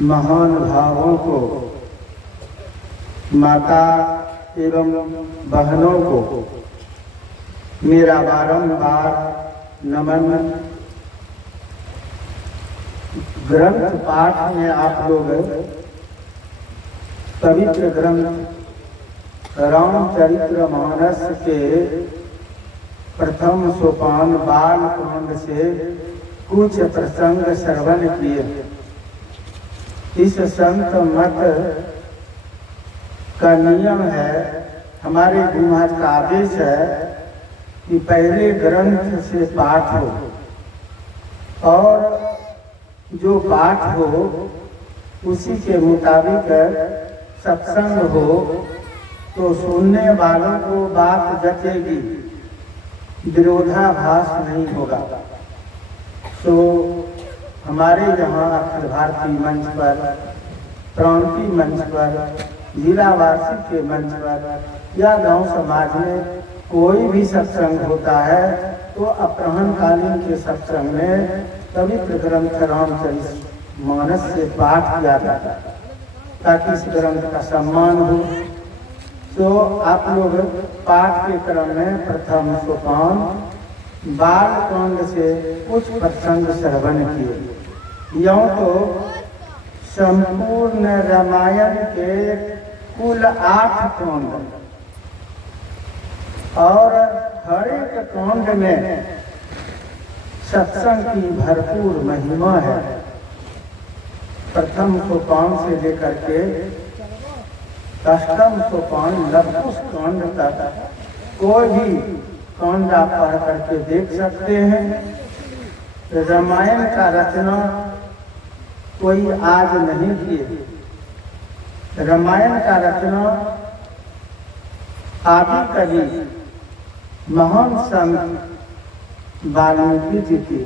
महान भावों को, माता एवं बहनों को मेरा बारंबार नमन। ग्रंथ पाठ में आप लोग पवित्र ग्रंथ रामचरितमानस के प्रथम सोपान बालकांड से कुछ प्रसंग श्रवण किए। इस संत मत का नियम है, हमारे गुरु महाराज का आदेश है कि पहले ग्रंथ से पाठ हो और जो पाठ हो उसी के मुताबिक सत्संग हो तो सुनने वालों को बात जचेगी, विरोधाभास नहीं होगा। तो हमारे यहाँ अखिल भारतीय मंच पर, प्रांतीय मंच पर, जिला वार्षिक के मंच पर या गांव समाज में कोई भी सत्संग होता है तो अपराह्नकालीन के सत्संग में पवित्र ग्रंथ रामचरितमानस से पाठ किया जाता है ताकि इस ग्रंथ का सम्मान हो। तो आप लोग पाठ के क्रम में प्रथम सोपान बालकांड से कुछ प्रसंग श्रवण किए। यूं तो संपूर्ण रामायण के कुल 8 कांड और हर एक कांड में सत्संग की भरपूर महिमा है। प्रथम सोपान से लेकर के अष्टम सोपान लवकुश कांड तक कोई भी कांड आप पढ़ करके देख सकते हैं। रामायण का रचना कोई आज नहीं किए। रामायण का रचना आदि कवि महान संत वाल्मीकि जी की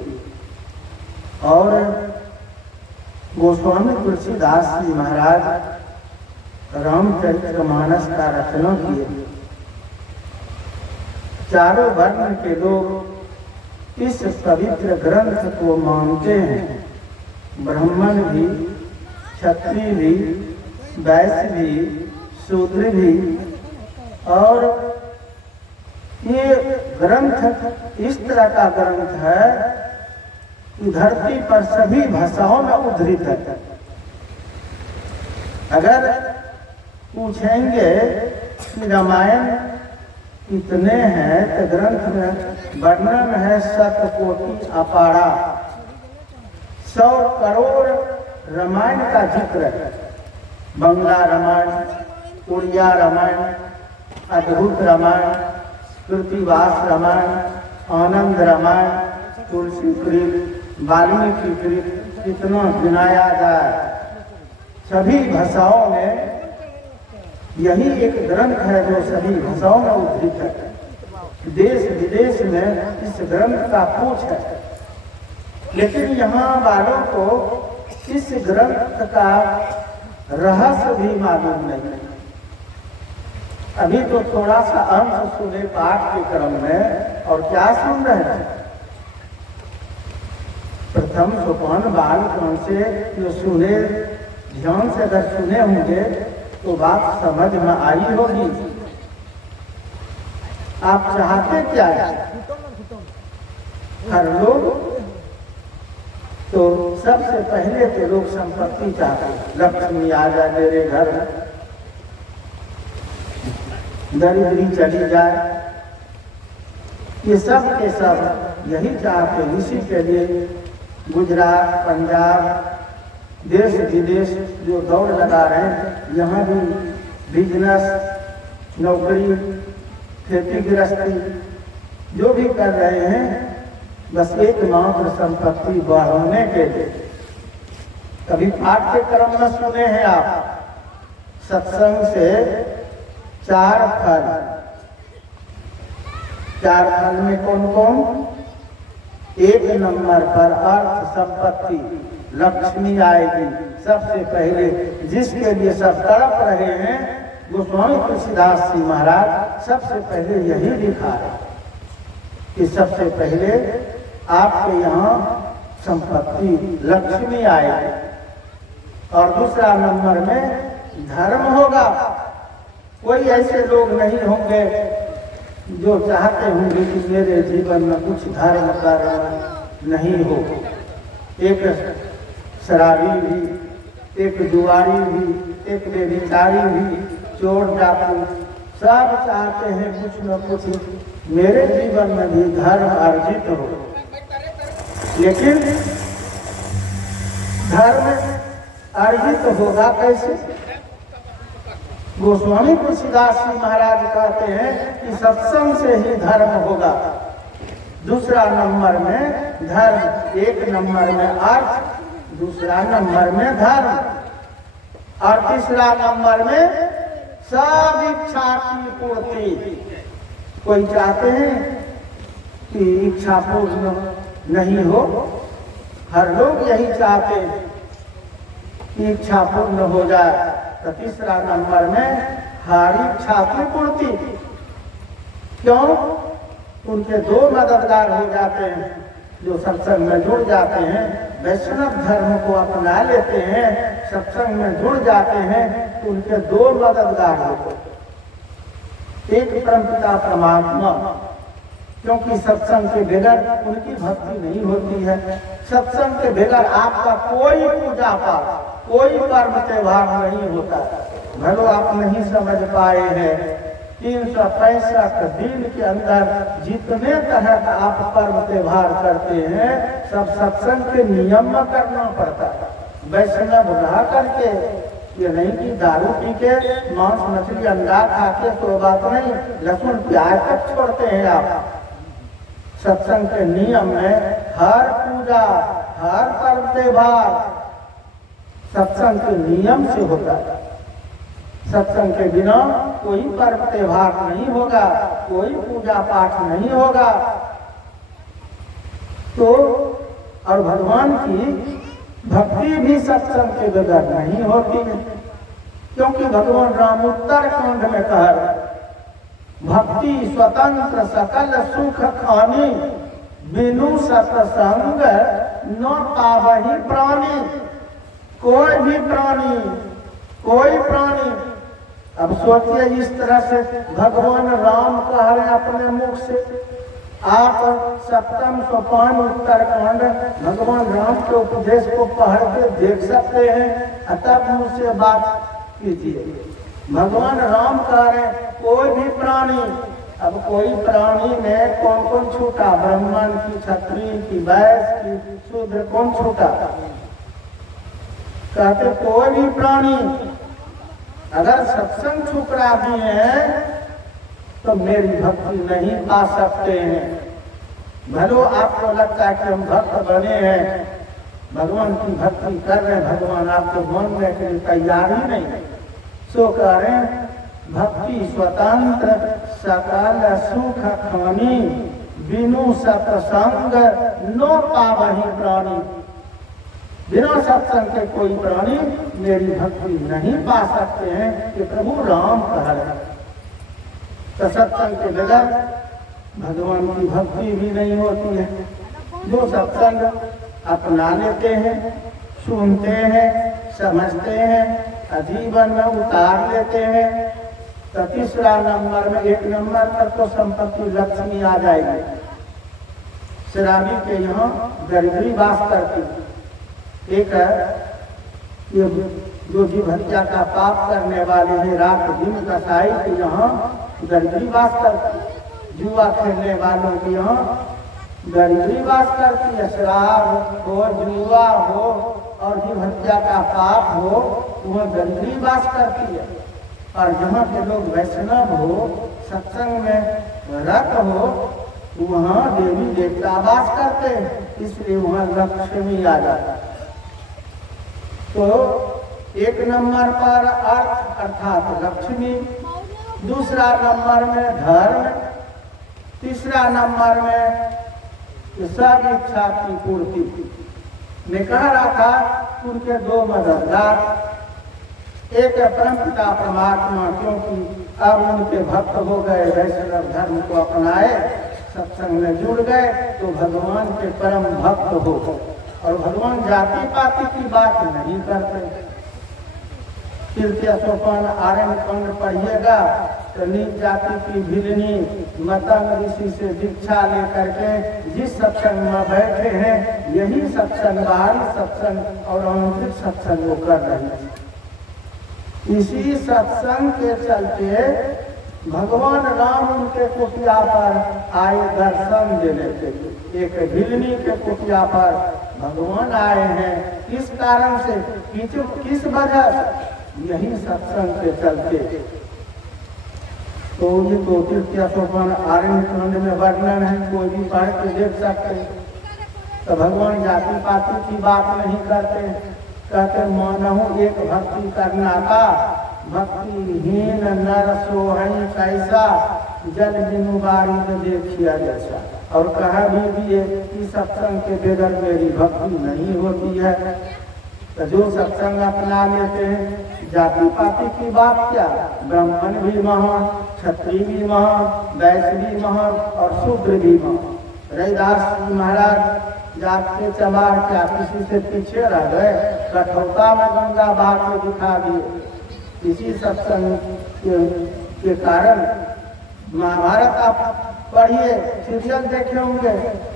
और गोस्वामी तुलसीदास जी महाराज रामचरितमानस का रचना किए। चारों वर्ण के लोग इस पवित्र ग्रंथ को मानते हैं। ब्राह्मण भी, क्षत्रिय भी, वैश्य भी, शूद्र भी। और ये ग्रंथ इस तरह का ग्रंथ है कि धरती पर सभी भाषाओं में उद्धृत है। अगर पूछेंगे कि रामायण कितने हैं तो ग्रंथ में वर्णन है 7 कोटि अपारा, 100 करोड़ रामायण का जिक्र है। बंगला रामायण, उड़िया रामायण, अद्भुत रामायण, कृतिवास रामायण, आनंद रामायण, तुलसी कृत, वाल्मीकि कृत, कितना गिनाया जाए। सभी भाषाओं में यही एक ग्रंथ है जो सभी भाषाओं में उद्धृत है। देश विदेश में इस ग्रंथ का पूछ है, लेकिन यहाँ वालों को इस ग्रंथ का रहस्य भी मालूम नहीं। अभी तो थोड़ा सा अंश सुने पाठ के क्रम में, और क्या सुन रहे हैं? प्रथम सोपान बालकांड से जो सुने, ध्यान से अगर सुने होंगे तो बात समझ में आई होगी। आप चाहते क्या है? हर लोग तो सबसे पहले तो लोग संपत्ति चाहते हैं। लक्ष्मी आ जाए मेरे घर, दरिद्री चली जाए, ये सब के सब यही चाहते हैं। इसी के लिए गुजरात, पंजाब, देश विदेश जो दौड़ लगा रहे हैं, यहाँ भी बिजनेस, नौकरी, खेती गृहस्थी जो भी कर रहे हैं, बस एकमात्र संपत्ति बढ़ाने के लिए। कभी पाठ के क्रम में सुने हैं आप सत्संग से 4 फल। 4 फल में कौन कौन? 1 नंबर पर अर्थ संपत्ति, लक्ष्मी आएगी सबसे पहले, जिसके लिए सब तड़प रहे हैं। गोस्वामी तुलसीदास जी महाराज सबसे पहले यही लिखा है कि सबसे पहले आपके यहाँ संपत्ति लक्ष्मी आएगी। और दूसरा नंबर में धर्म होगा। कोई ऐसे लोग नहीं होंगे जो चाहते होंगे कि मेरे जीवन में कुछ धर्म कर्म नहीं हो। एक शराबी भी, एक जुआरी भी, एक बेविचारी भी, चोर डाकू सब चाहते हैं कुछ न कुछ मेरे जीवन में भी धर्म अर्जित हो। लेकिन धर्म अर्जित होगा कैसे? गोस्वामी तुलसीदास जी महाराज कहते हैं कि सत्संग से ही धर्म होगा। दूसरा नंबर में धर्म, एक नंबर में अर्थ, दूसरा नंबर में धर्म, और तीसरा नंबर में सब इच्छा की पूर्ति। कोई चाहते हैं कि इच्छा पूर्ण नहीं हो, हर लोग यही चाहते हैं कि इच्छा पूर्ण हो जाए। तो तीसरा नंबर में हर इच्छा की पूर्ति। क्यों? उनके दो मददगार हो जाते हैं जो सत्संग में जुड़ जाते हैं, वैष्णव धर्म को अपना लेते हैं, सत्संग में जुड़ जाते हैं, तो उनके दो मददगार होते हैं। एक परमपिता परमात्मा, क्योंकि सत्संग के बगैर उनकी भक्ति नहीं होती है। सत्संग के बगैर आपका कोई पूजा पाठ, कोई पर्व त्योहार नहीं होता। भलो आप नहीं समझ पाए हैं, 365 दिन के अंदर जितने तरह का आप पर्व त्योहार करते हैं सब सत्संग के नियम में करना पड़ता है। वैष्णव रह करके, ये नहीं कि दारू पी के, मांस मछली अंडा खा के तो बात नहीं, लहसुन प्याज तक छोड़ते हैं आप। सत्संग के नियम में हर पूजा, हर पर्व त्योहार सत्संग के नियम से होता है। सत्संग के बिना कोई पर्व त्योहार नहीं होगा, कोई पूजा पाठ नहीं होगा। तो और भगवान की भक्ति भी सत्संग के बगैर नहीं होती है, क्योंकि भगवान राम उत्तर कांड में कह रहे, भक्ति स्वतंत्र सकल सुख खानी, बिनु सत्संग न पावहि प्राणी। कोई भी प्राणी, कोई प्राणी, अब सोचिए इस तरह से भगवान राम कह रहे अपने मुख से। आप सप्तम सोपान उत्तरकांड भगवान राम के उपदेश को पढ़ के देख सकते हैं, तब मुझसे बात कीजिए। भगवान राम कह रहे कोई भी प्राणी, अब कोई प्राणी में कौन कौन छूटा? ब्राह्मण की, क्षत्रिय की, वैश्य की, शूद्र, कौन छूटा? कहते कोई भी प्राणी अगर सत्संग ठुकरा दिए हैं तो मेरी भक्ति नहीं पा सकते हैं। भलो आपको लगता है कि हम भक्त बने हैं, भगवान की भक्ति कर रहे हैं, भगवान आपको मानने के लिए तैयार ही नहीं, सो कह रहे भक्ति स्वतंत्र सकल सुख खानी, बिनु सत्संग नो पावहि प्राणी। बिना सत्संग के कोई प्राणी मेरी भक्ति नहीं पा सकते हैं, कि प्रभु राम कह रहे। तो सत्संग के बगैर भगवान की भक्ति भी नहीं होती है। जो सत्संग अपना लेते हैं, सुनते हैं, समझते हैं, जीवन में उतार लेते हैं, तो तीसरा नंबर में, एक नंबर पर तो संपत्ति लक्ष्मी आ जाएगी। शराबी के यहाँ गरीबी वास करती, एक ये जो जीव हत्या का पाप करने वाले हैं, रात दिन कसाई के यहाँ गरीबी वास करती, जुआ खेलने वालों के यहाँ गरीबी वास करती है। शराब हो, जुआ हो और जीव हत्या का पाप हो, वह गरीबी वास करती है। और जहाँ के लोग वैष्णव हो, सत्संग में रत हो, वहाँ देवी देवता वास करते हैं, इसलिए वहाँ लक्ष्मी आ जाता है। तो एक नंबर पर अर्थ अर्थात लक्ष्मी, दूसरा नंबर में धर्म, तीसरा नंबर में सब इच्छा की पूर्ति। मैं कह रहा था उनके दो मददगार, एक परमपिता परमात्मा, क्योंकि अब उनके भक्त हो गए, वैष्णव धर्म को अपनाए, सत्संग में जुड़ गए, तो भगवान के परम भक्त हो। और भगवान जाति पाति की बात नहीं करते, तृतीय सोपान आर्यन कांड पढ़िएगा तो नीच जाति की भिलनी मतंग ऋषि से दीक्षा लेकर के जिस सत्संग में बैठे हैं यही सत्संग बाहरी सत्संग और आंतरिक सत्संग वो कर रही है। इसी सत्संग के चलते भगवान राम उनके कुटिया पर आए दर्शन देने के लिए। एक भिलनी के कुटिया पर भगवान आए हैं। किस कारण से, किस वजह से? यही सत्संग के चलते। तो ये तो तृतीय सोपान आर्यन कांड में वर्णन है, कोई भी पढ़ के देख सकते। तो भगवान जाति पाति की बात नहीं करते, कहते मानहु एक भक्ति करना का, भक्तिहीन नर सोहई कैसा, जल बिनु बारिद देखिया जैसा। और कहा भी है कि सत्संग के बगैर मेरी भक्ति नहीं होती है। तो जो सत्संग अपना लेते हैं, जाति पाति की बात क्या, ब्राह्मण भी महान, क्षत्रिय भी महान, वैश्य भी महान और शूद्र भी महान। रविदास जी महाराज जात के चमार क्या किसी से पीछे रह गए, कठौता में गंगा बहा के दिखा दिए। इसी सत्संग के कारण महाभारत आप पढ़िए, सीरियल देखे होंगे,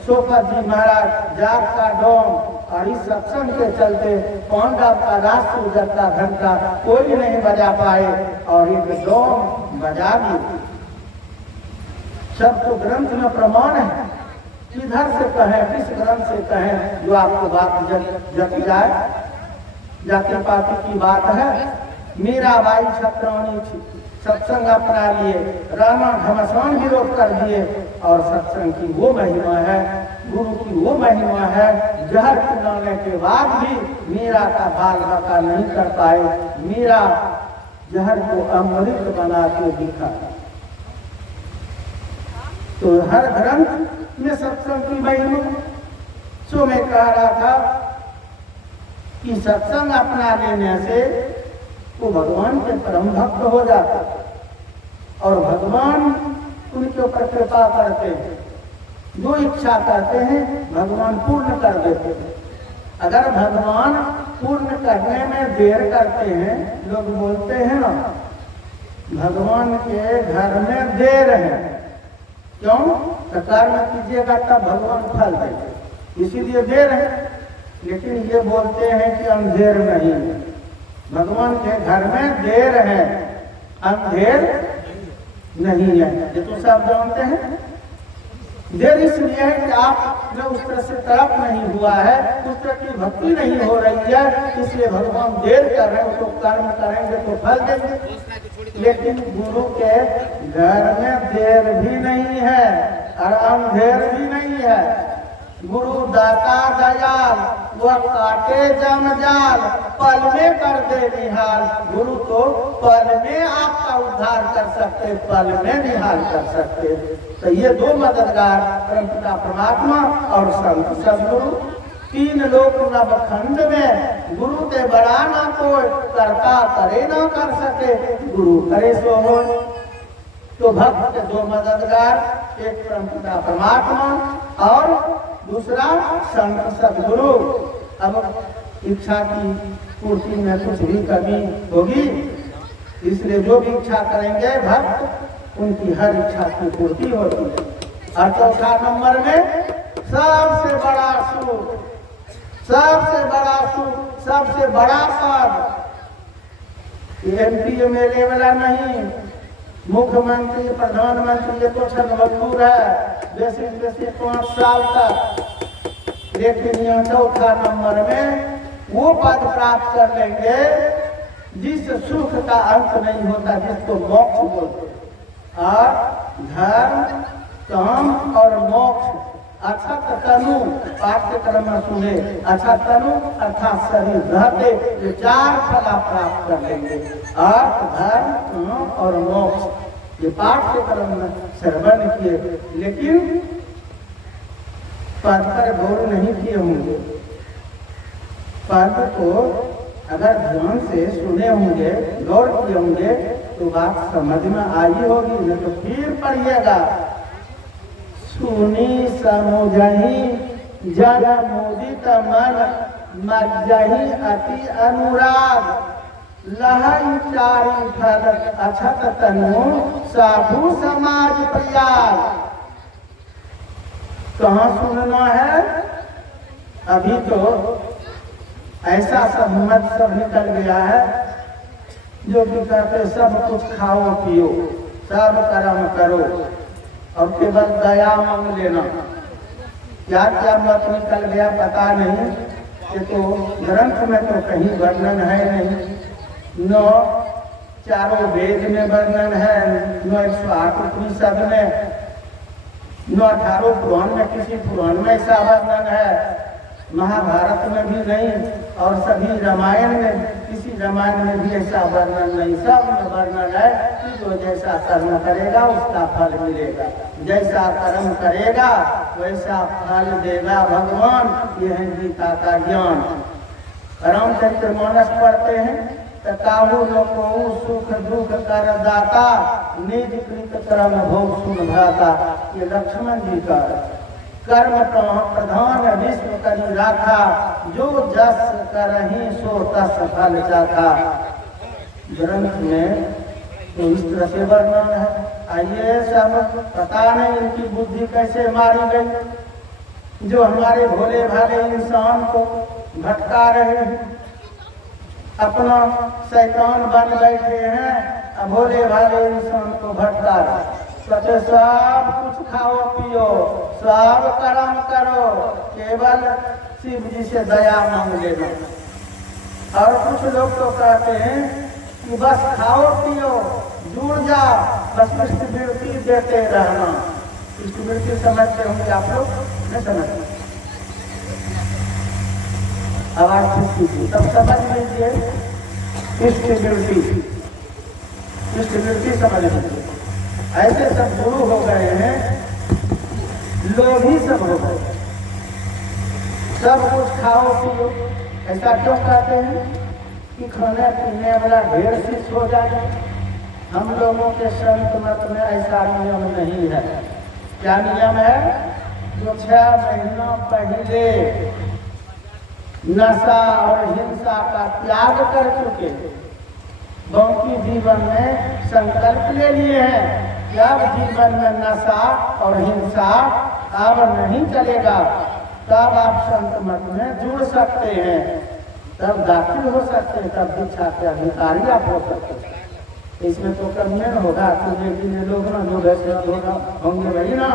सोपत जी महाराज जात का डोम, और इस सत्संग के चलते पांडव का राष्ट्र जब का घंटा कोई नहीं बजा पाए और एक डोम बजा दिए। सब तो ग्रंथ में प्रमाण है, किधर से कहें, किस ग्रंथ से कहें जो आपको बात जग जाए। जाति पाति की बात है। मीराबाई छत्राणी सत्संग अपना लिए, राणा घमासान विरोध कर दिए और सत्संग की वो महिमा है, गुरु की वो महिमा है। जहर पिलाने के बाद भी मीरा का बाल बका नहीं कर पाए। मीरा जहर को अमृत बना के दिखा। तो हर ग्रंथ में सत्संग की महिमा। सो मैं कह रहा था कि सत्संग अपना लेने से वो भगवान के परम भक्त हो जाता और भगवान उनके ऊपर कृपा करते हैं। जो इच्छा करते हैं भगवान पूर्ण कर देते हैं। अगर भगवान पूर्ण करने में देर करते हैं, लोग बोलते हैं ना भगवान के घर में देर है, क्यों? तो कर्म कीजिएगा तब भगवान फल देंगे, इसीलिए देर है। लेकिन ये बोलते हैं कि अंधेर नहीं है, भगवान के घर में देर है, अंधेर नहीं है। ये तो सब जानते हैं। देर इसलिए है कि आप में उस तरह से तरफ नहीं हुआ है, उस तरह की भक्ति नहीं हो रही है, इसलिए भगवान देर कर रहे हैं। तो कर्म करेंगे तो फल देंगे। लेकिन गुरु के घर में देर भी नहीं है और अंधेर भी नहीं है। गुरु दाता दयाल, वह काटे जमजाल, पल में कर दे निहाल। गुरु तो पल में आपका उद्धार कर सकते, पल में निहाल कर सकते। तो ये दो मददगार परमपिता परमात्मा और संत सदगुरु, तीन लोक नवखंड में गुरु के बड़ा ना कोई, करता करे ना कर सके, गुरु करे सो हो। तो भक्त के दो मददगार, एक परमपिता परमात्मा और दूसरा संत सदगुरु। अब इच्छा की पूर्ति में कुछ भी कमी होगी, इसलिए जो भी इच्छा करेंगे भक्त, उनकी हर इच्छा की पूर्ति होती है। और चौथा नंबर में सबसे बड़ा सुख, सबसे बड़ा सुख, सबसे बड़ा पद, MP MLA वाला नहीं, मुख्यमंत्री प्रधानमंत्री ये तो छनवतूर है, बेसिक 5 साल तक। लेकिन यह चौथा नंबर में वो पद प्राप्त कर लेंगे जिस सुख का अंत नहीं होता, जिसको मोक्ष बोलते हैं। और धर्म, काम और मोक्ष, अच्छा तनु पाठ्यक्रम में सुने, अच्छा तनु अर्थात शरीर रहते ये 4 फला प्राप्त कर लेंगे। अर्थ, धर्म, काम और मोक्ष ये पाठ्यक्रम में श्रवण किए, लेकिन पद पर गौर नहीं किए होंगे। पद को अगर ध्यान से सुने होंगे, गौर किए होंगे तो बात समझ में आई होगी। नहीं तो फिर पढ़िएगा, सुनी समुझही जन मोदित मन मज्जही अति अनुराग। लहई चारी फल अछत तनु साधु समाज प्रयास। कहाँ सुनना है? अभी तो ऐसा सब मत सब निकल गया है जो कि कहते सब कुछ खाओ पियो, सब कर्म करो और केवल दया मांग लेना। क्या क्या मत निकल गया पता नहीं, ये तो ग्रंथ में तो कहीं वर्णन है नहीं, न चारों वेद में वर्णन है, न 108 उपनिषद में, न 18 पुराण में, किसी पुराण में ऐसा वर्णन है, महाभारत में भी नहीं, और सभी रामायण में, किसी रामायण में भी ऐसा वर्णन नहीं। सब में वर्णन है कि जो जैसा कर्म करेगा उसका फल मिलेगा, जैसा कर्म करेगा वैसा फल देगा भगवान। ये है गीता का ज्ञान। रामचरितमानस पढ़ते हैं तो काहू लोको सुख दुख कर दाता, निज कृत कर्म भोग सुन भ्राता। ये लक्ष्मण जी का कर्म प्रधान विश्व करी राखा, जो जस करहि सो तस फल चाखा। ग्रंथ में तो इस तरह से वर्णन है। आइए सब पता नहीं इनकी बुद्धि कैसे मारी गई, जो हमारे भोले भाले इंसान को भटका रहे हैं, अपना शैतान बन बैठे हैं, भोले भाले इंसान को भटका रहे। कहते सब कुछ खाओ पियो, सब कर्म करो, केवल शिव जी से दया मांग लेना। और कुछ लोग तो कहते हैं कि बस खाओ पियो, जुड़ जाओ, बस इष्टवृत्ति देते रहना। इष्टवृत्ति समझते होंगे आप लोग? नहीं समझते? आवाज ठीक, तब समझ लीजिए इष्टवृत्ति, इष्टवृत्ति समझ लीजिए। ऐसे सब गुरु हो गए हैं, लोग ही सब हो गए, सब कुछ खाओ पियो। ऐसा क्यों कहते हैं कि खाने पीने वाला ढेर शीश हो जाए? हम लोगों के संत मत में ऐसा नियम नहीं है। क्या नियम है? जो 6 महीना पहले नशा और हिंसा का त्याग कर चुके, बाकी जीवन में संकल्प ले लिए हैं, जब जीवन में नशा और हिंसा अब नहीं चलेगा, तब आप संत मत में जुड़ सकते हैं, तब दाखिल हो सकते हैं, तब दीक्षा के अधिकारी आप हो सकते हैं। इसमें तो कमियां होगा, लेकिन लोग ना जो वैसे होगा होंगे वही ना।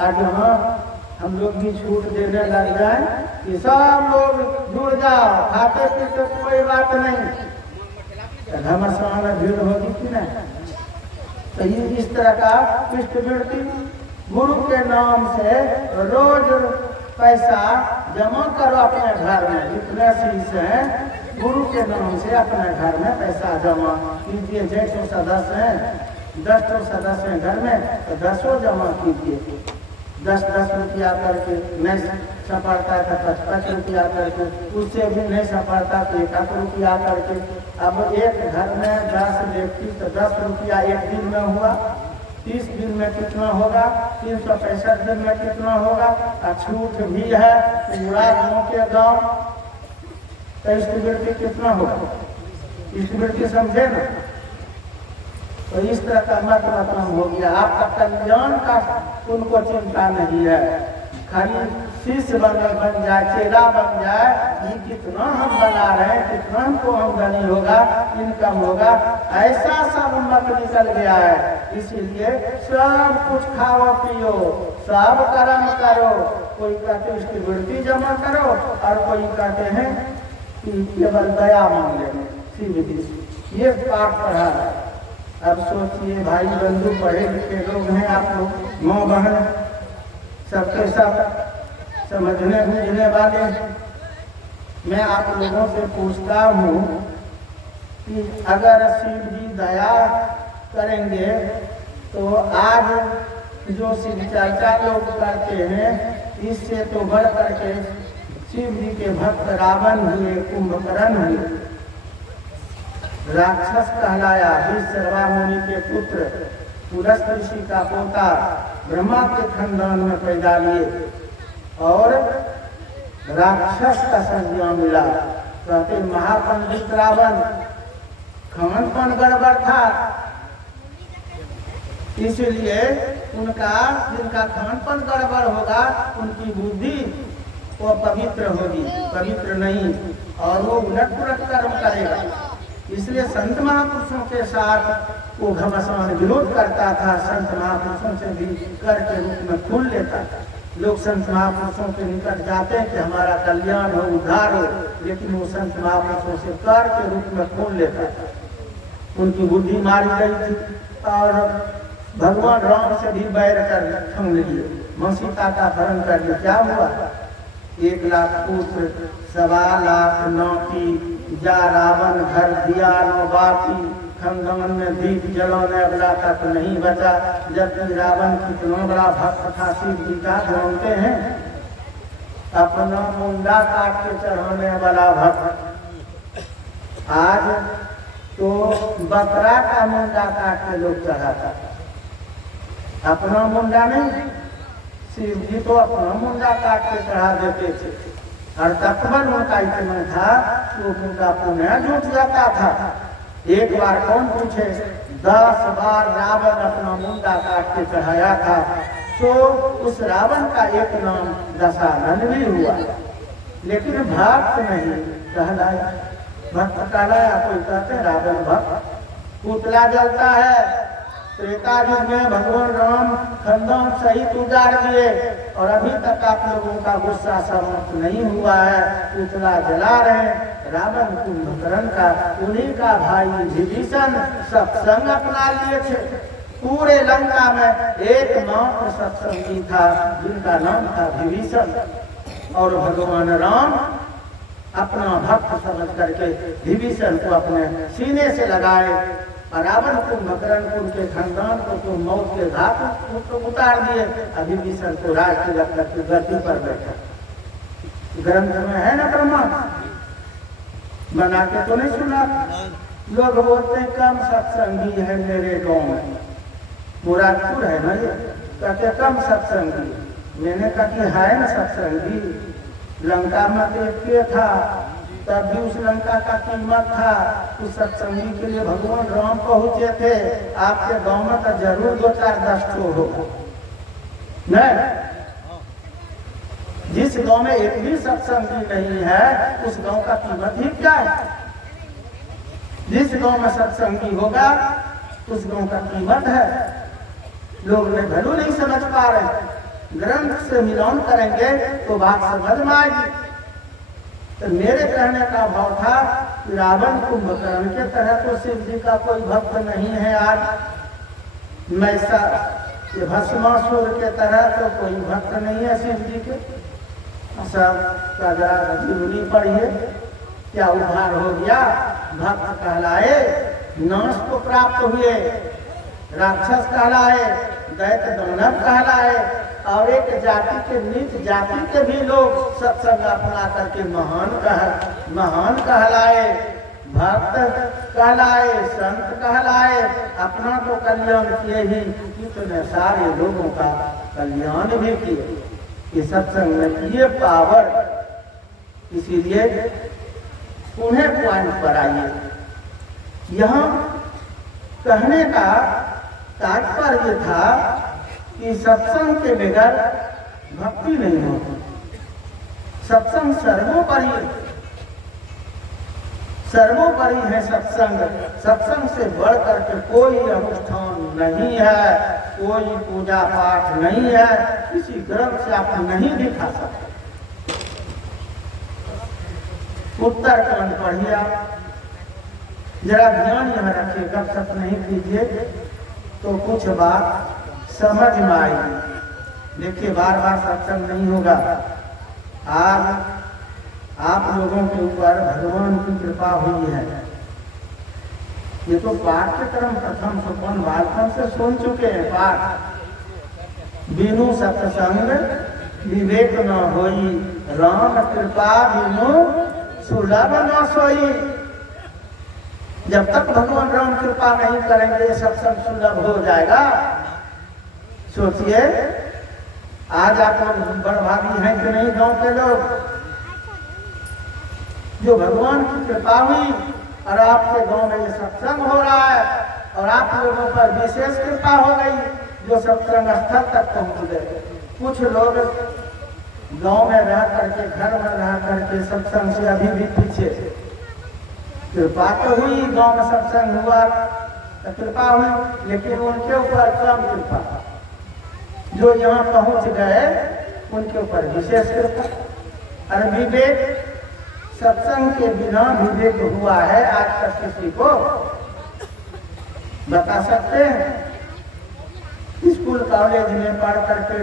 आज हाँ हम लोग भी छूट देने लग जाए कि सब लोग जुड़ जाओ, खाते पीते कोई बात नहीं, घमासान में भीड़ होगी कि नहीं? तो ये इस तरह का इष्टवृत्ति गुरु के नाम से रोज पैसा जमा करो अपने घर में। जितने शीश हैं गुरु के नाम से अपने घर में पैसा जमा कीजिए। जैसे सदस्य हैं, 10 सदस्य हैं घर में, तो 10 जमा कीजिए, 10-10 रुपया करके। नहीं सपड़ता तो 5-5 रुपया करके, उससे भी नहीं सपड़ता तो 1 रुपया करके। अब एक घर में 10 व्यक्ति तो 10 रुपया एक दिन में हुआ, 30 दिन में कितना होगा? 365 दिन में कितना होगा? छूट भी है पूरा गाँव के गाँव, तो इष्टवृत्ति कितना होगा? इष्टवृत्ति समझे ना? तो इस तरह का मत मतलब हो गया। आपका कल्याण का उनको चिंता नहीं है, खाली शिष्य बन जाए, चेला बन जाए, ये कितना हम बना रहे हैं, कितना हमको आमदनी होगा, इनकम होगा, ऐसा सब मत निकल गया है। इसीलिए सब कुछ खाओ पियो, सब कर्म करो। कोई कहते इष्टवृत्ति जमा करो, और कोई कहते हैं कि केवल दया मांग लेना शिव जी। ये पाठ पढ़ा है। अब सोचिए भाई बंधु, पढ़े लिखे लोग हैं आप लोग, माँ बहन सबके सब समझने बूझने वाले। मैं आप लोगों से पूछता हूँ कि अगर शिव जी दया करेंगे तो आज जो शिव चर्चा लोग करते हैं, इससे तो बढ़ करके शिव जी के भक्त रावण हुए, कुंभकर्ण हुए, राक्षस कहलाया, विश्रवा मुनि के पुत्र, पुलस्त ऋषि का पोता, ब्रह्मा के खानदान में पैदा लिए और राक्षस का संज्ञा मिला। कहते महापंडित रावण खान पान गड़बड़ था, इसलिए जिनका खान पान गड़बड़ होगा उनकी बुद्धि वो पवित्र होगी, पवित्र नहीं, और वो उलट पुलट कर्म करेगा। इसलिए संत महापुरुषों के साथ वो घमसान विरोध करता था, संत महापुरुषों से भी कर के रूप में खून लेता था। लोग संत महापुरुषों के निकट जाते हैं कि हमारा कल्याण हो, उद्धार हो, लेकिन वो संत महापुरुषों से कर के रूप में खून लेता था। उनकी बुद्धि मारी गई थी और भगवान राम से भी बैर कर थम लिए, मां सीता का हरण कर लिया। क्या हुआ? 1 लाख पुत्र, 1.25 लाख नौकी, जा रावण घर दिया नो बाकी, खंडन में दीप जलाने वाला तक नहीं बचा। जबकि रावण कितना बड़ा भक्त था शिव जी का, जानते हैं? अपना मुंडा काट के चढ़ाने वाला भक्त। आज तो बकरा का मुंडा काट के लोग चढ़ाता, अपना मुंडा नहीं। शिव जी तो अपना मुंडा काट के चढ़ा देते थे, और तत्वन उनका इतना था कि उनका पुण्य जुट जाता था। एक बार कौन पूछे, 10 बार रावण अपना मुंडा काट के चढ़ाया था, तो उस रावण का एक नाम दशानन भी हुआ, लेकिन भक्त नहीं कहलाया। भक्त कहलाया, कोई कहते रावण भक्त। पुतला जलता है, त्रेता युग में भगवान राम खंडन सहित उजाड़ दिए, और अभी तक आप लोगों का गुस्सा समाप्त नहीं हुआ है। पुतला जला रहे रावण कुंभकर्ण का, उन्हीं का भाई विभीषण सत्संग अपना लिए थे। पूरे लंका में एकमात्र सत्संगी था जिनका नाम था विभीषण, और भगवान राम अपना भक्त समझ करके विभीषण को अपने सीने से लगाए, और रावण कुंभकर्ण को, उनके खानदान को तो मौत के घाट तो उतार दिए। अभी विभीषण को राज तिलक करके गद्दी पर बैठा। ग्रंथ में है ना प्रमाण, बना के तो नहीं सुना। लोग बोलते हैं कम सत्संगी है मेरे गांव में, मुरादपुर है ना ये, कहते कम सत्संगी। मैंने कहा कि है ना सत्संगी, लंका में देखते था तब भी उस लंका का कीमत था। उस सत्संगी के लिए भगवान राम पहुंचे थे। आपके गांव में तो जरूर 2-4-10 होगा, नहीं? जिस गांव में एक भी सत्संगी नहीं है उस गांव का कीमत ही क्या है? जिस गांव में सत्संगी होगा उस गांव का कीमत है। लोग भलो नहीं समझ पा रहे, ग्रंथ से मिलान करेंगे तो बात समझ में आएगी। तो मेरे कहने का भाव था कि रावण कुंभकर्ण के तरह तो शिव जी का कोई भक्त नहीं है आज। मैसा भस्मासुर के तरह तो कोई भक्त नहीं है शिव जी के। सब का जरा जीवनी पढ़िए, क्या उद्धार हो गया। भक्त कहलाए, नाश को प्राप्त हुए, राक्षस कहलाए, दैत्य दानव कहलाए, और एक जाति के नीच जाति के भी लोग सत्संग अपना करके महान कहलाए, भक्त कहलाए, संत कहलाए। अपना तो कल्याण किए ही, कितने सारे लोगों का कल्याण भी किए। ये सत्संग में ये पावर, इसीलिए उन्हें पॉइंट पर आइए। यहाँ कहने का तात्पर्य था कि सत्संग के बगैर भक्ति नहीं होती। सत्संग सर्वोपरि है सत्संग। सत्संग से बढ़ करके कोई अनुष्ठान नहीं है, कोई पूजा पाठ नहीं है, किसी ग्रंथ से आप नहीं दिखा सकते। उत्तरकांड पढ़िए आप, जरा ध्यान यहाँ रखिए, गपशप नहीं कीजिए तो कुछ बात समझ में आएगी। देखिए बार बार सत्संग नहीं होगा। आज आप लोगों के ऊपर भगवान की कृपा हुई है। ये तो पाठ्यक्रम प्रथम सोपान बालपन से सुन चुके हैं पाठ। बिनु सत्संग विवेक न होई, राम कृपा बिनु सुलभ न सोई। जब तक भगवान राम कृपा नहीं करेंगे सत्संग सुलभ हो जाएगा। सोचिए आज आप लोग बड़ भागी हैं कि नहीं गांव के लोग, जो भगवान की कृपा हुई और आपके गांव में ये सत्संग हो रहा है और आप लोगों पर विशेष कृपा हो गई जो सत्संग स्थल तक पहुंच गए। कुछ लोग गांव में रह करके, घर में रह करके सत्संग से अभी भी पीछे। कृपा तो हुई, गांव में सत्संग हुआ तो कृपा हुई, लेकिन उनके ऊपर कम कृपा। जो यहाँ पहुंच गए उनके ऊपर विशेष कृपा। अरे विवेक, सत्संग के बिना विवेक हुआ है आज तक किसी को बता सकते हैं? स्कूल कॉलेज में पढ़ करके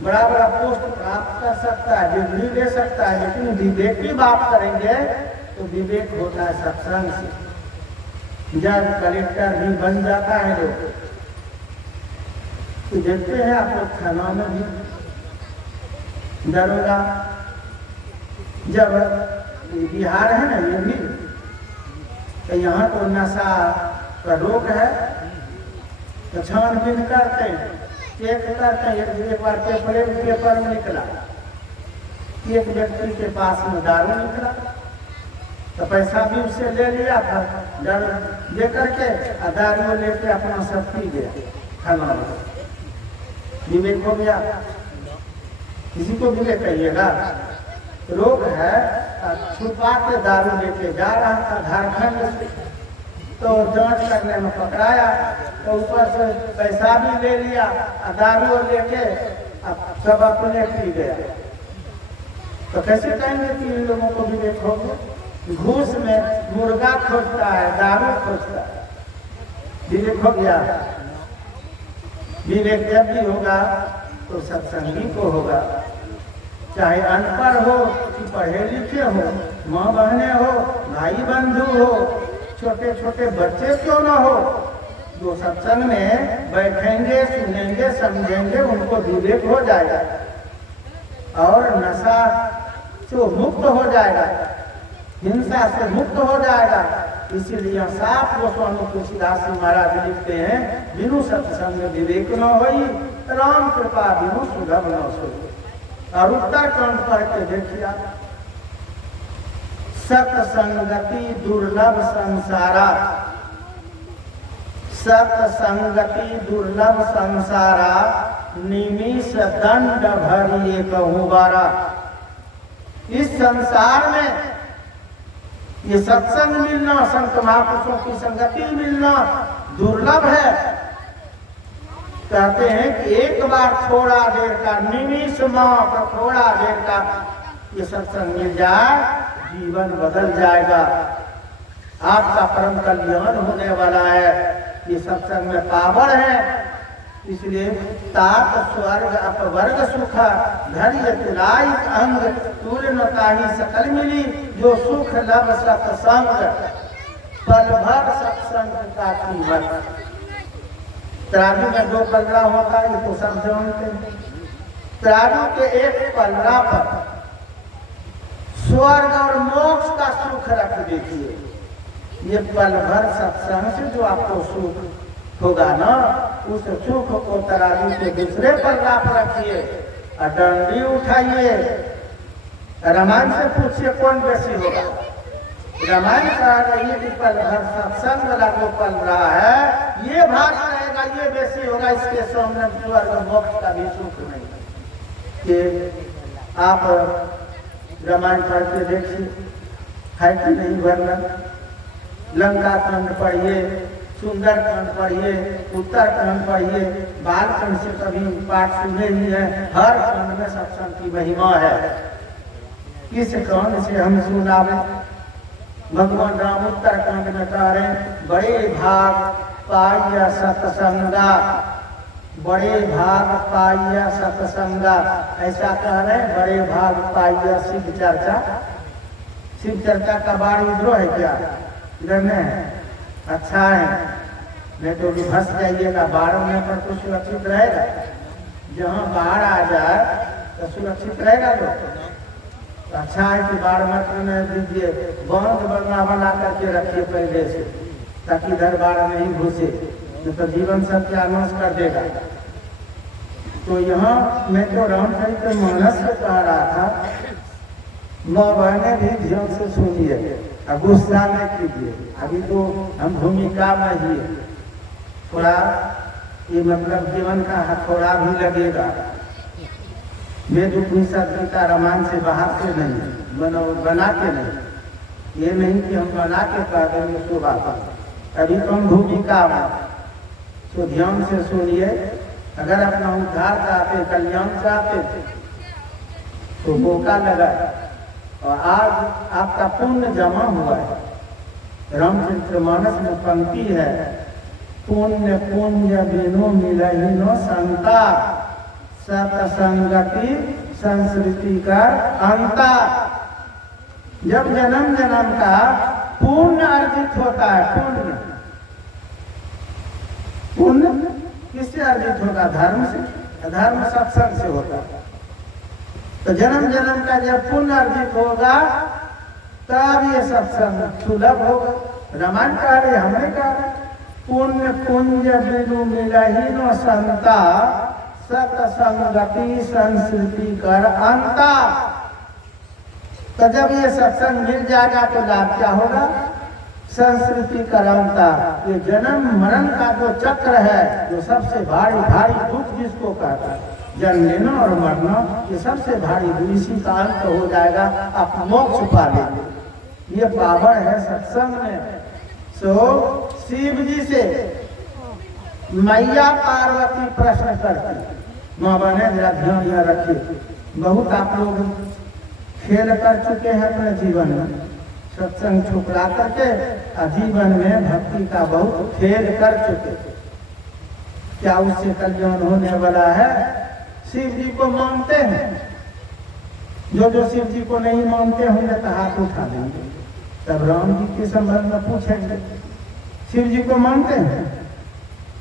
बड़ा बड़ा पोस्ट प्राप्त कर सकता है, डिग्री ले सकता है, लेकिन विवेक की बात करेंगे तो विवेक होता है सत्संग से। जज कलेक्टर भी बन जाता है लोग। तो देखते हैं आप लोग थाना में भी दरोगा, जब बिहार है ना ये भी, तो यहाँ तो नशा का रोक है, तो छानबीन करते हैं, चेक करते हैं। एक बार पेपर में निकला, एक व्यक्ति के पास में दारू निकला, तो पैसा भी उससे ले लिया था, डर दे करके दारू लेके अपना सब पी गया खाना में। विवेक हो गया? किसी को विवेक कहिएगा? रोग है, छुपा के दारू लेके जा रहा था झारखंड से, तो जांच करने में पकड़ाया, तो ऊपर से पैसा भी ले लिया, दारू लेके सब अपने पी गया। तो कैसे कहेंगे कि इन लोगों को विवेक हो गया? घूस में मुर्गा खोजता है, दारू खोजता है। विवेक हो गया? विवेक जब भी होगा तो सत्संगी को होगा, चाहे अनपढ़ हो कि पढ़े लिखे हो, माँ बहने हो, भाई बंधु हो, छोटे छोटे बच्चे क्यों ना हो, जो सत्संग में बैठेंगे, सुनेंगे, समझेंगे, उनको विवेक हो जाएगा और नशा से मुक्त हो जाएगा, हिंसा से मुक्त हो जाएगा। इसीलिए साफ गोस्वामी तुलसीदास जी महाराज लिखते हैं, बिनु सत्संग विवेक न होई, राम कृपा बिनु सुलभ न सोई। और उत्तरकांड पढ़ के देखिए, सत्संगति दुर्लभ संसारा, सत्संगति दुर्लभ संसारा, निमिष दंड भरिए कहूँ बारा। इस संसार में ये सत्संग मिलना, संत महापुरुषों की संगति मिलना दुर्लभ है। कहते हैं कि एक बार थोड़ा देर का, निमिष मात्र थोड़ा देर का ये सत्संग मिल जाए, जीवन बदल जाएगा, आपका परम कल्याण होने वाला है। ये सत्संग में पावर है, इसलिए तात स्वर्ग अपवर्ग सुख, धैर्य तुलायित अंग, तुल्य ताहि सकल मिली, जो सुख लब सत्संग, पल भर सत्संग का कीमत। तराजू में 2 पलड़ा होता है, ये तो सब जानते हैं। तराजू के एक पलड़ा पर स्वर्ग और मोक्ष का सुख रख दीजिए। ये पल भर सत्संग से जो आपको सुख होगा ना, उस सुख को तराजू के दूसरे पलड़ा पर रखिए और डंडी उठाइए। रामायण से पूछिए कौन बेसी होगा। रामायण कहा रही कि पल भर सत्संग वाला जो पल रहा है, ये भाग रहेगा, ये बेसी होगा, इसके सामने स्वर्ग मोक्ष का भी सुख नहीं। कि आप रामायण पढ़ के देखिए, है कि नहीं वर्णन? लंका कांड पढ़िए, सुंदर कांड पढ़िए, उत्तर कांड पढ़िए, बाल कांड से कभी पाठ सुने ही है। हर कांड में सत्संग की महिमा है। किस कांड से हम सुनावे? भगवान राम उत्तर कांड में कह रहे हैं, बड़े भाग पाया सत्संगा, बड़े भाग पाया सत्संगा। ऐसा कह रहे हैं, बड़े भाग पाया शिव चर्चा। शिव चर्चा का बाढ़ विद्रोह है क्या? इधर में अच्छा है, नहीं तो फंस जाइएगा। बाढ़ होने पर तो सुरक्षित रहेगा, जहाँ बाढ़ आ जाए तो सुरक्षित रहेगा लोग। अच्छा है कि बाढ़ मत में दीजिए, बांध बना करके रखिए पहले से, ताकि इधर बाढ़ नहीं घुसे, तो जीवन सत्यानाश कर देगा। तो यहाँ मैं तो रामचरितमानस से कह रहा था, माँ बहने भी ध्यान से सुनिए। अब गुस्सा नहीं कीजिए, अभी तो हम भूमिका में ही है, थोड़ा ये मतलब जीवन का हथौड़ा भी लगेगा। वेद उपनिषद गीता रामायण से बाहर से नहीं, बना के नहीं, ये नहीं कि हम बना के कह देंगे सो बात। अभी तो हम भूमिका में, तो ध्यान से सुनिए। अगर अपना उद्धार चाहते, कल्याण चाहते तो मौका लगा, और आज आपका पुण्य जमा हुआ है। रामचरितमानस में पंक्ति है, पुण्य पुण्य बिनु मिलहिनो संता, सतसंगति संस्कृति का अंता। जब जन्म जन्म का पुण्य अर्जित होता है, पुण्य किससे अर्जित होगा? धर्म से, धर्म सत्संग से होता है। तो जन्म जन्म का जब पुण्य अर्जित होगा तब ये सत्संग सुलभ होगा। रामायण कह रहे, हमने कहा पुण्य पुण्य बिनु मिलहिनो संता, सतसंगति संस्कृति कर अंता। तो जब ये सत्संग मिल जाएगा तो लाभ क्या होगा? संस्कृति का अंता। ये जन्म मरण का जो चक्र है, जो सबसे भारी भारी दुख जिसको कहता है, जन्म लेना और मरना, ये सबसे भारी दुख, इसी का अंत हो जाएगा, आप मोक्ष पा लेंगे। ये पावर है सत्संग में। सो शिव जी से मैया पार्वती प्रश्न करती, माँ बने जरा ध्यान यहाँ रखिए। बहुत आप लोग खेल कर चुके हैं अपने जीवन में, सत्संग ठुकरा करके जीवन में भक्ति का बहुत खेल कर चुके। क्या उससे कल्याण होने वाला है? शिव जी को मानते हैं, जो शिव जी को नहीं मानते होंगे तो हाथ उठा देंगे। तब राम जी के संबंध में पूछेंगे, शिव जी को मानते हैं?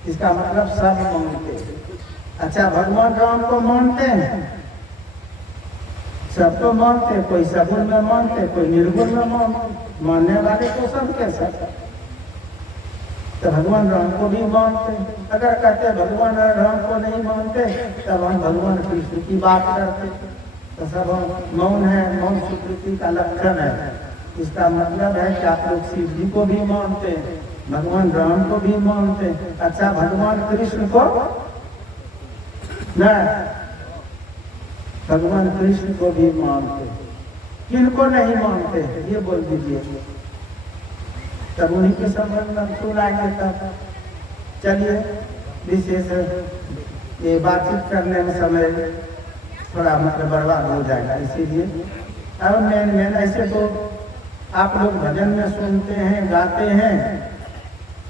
इसका मतलब सब मानते हैं। अच्छा, भगवान राम को मानते हैं? सब तो मानते, कोई सगुण में मानते, कोई निर्गुण में मानते, मानने वाले तो सब के सब। तो भगवान राम को भी मानते। अगर कहते भगवान राम को नहीं मानते तब हम भगवान कृष्ण की बात करते, तो सब मौन है, मौन स्वीकृति का लक्षण है। इसका मतलब है कि आप लोग शिव जी को भी मानते, भगवान राम को भी मानते। अच्छा, भगवान कृष्ण को न, भगवान कृष्ण को भी मानते, किनको नहीं मानते ये बोल दीजिए, तब उन्हीं के संबंध में सुनाएंगे। तब चलिए, विशेष ये बातचीत करने में समय थोड़ा मतलब बर्बाद हो जाएगा, इसीलिए अब मेन ऐसे तो आप लोग भजन में सुनते हैं, गाते हैं,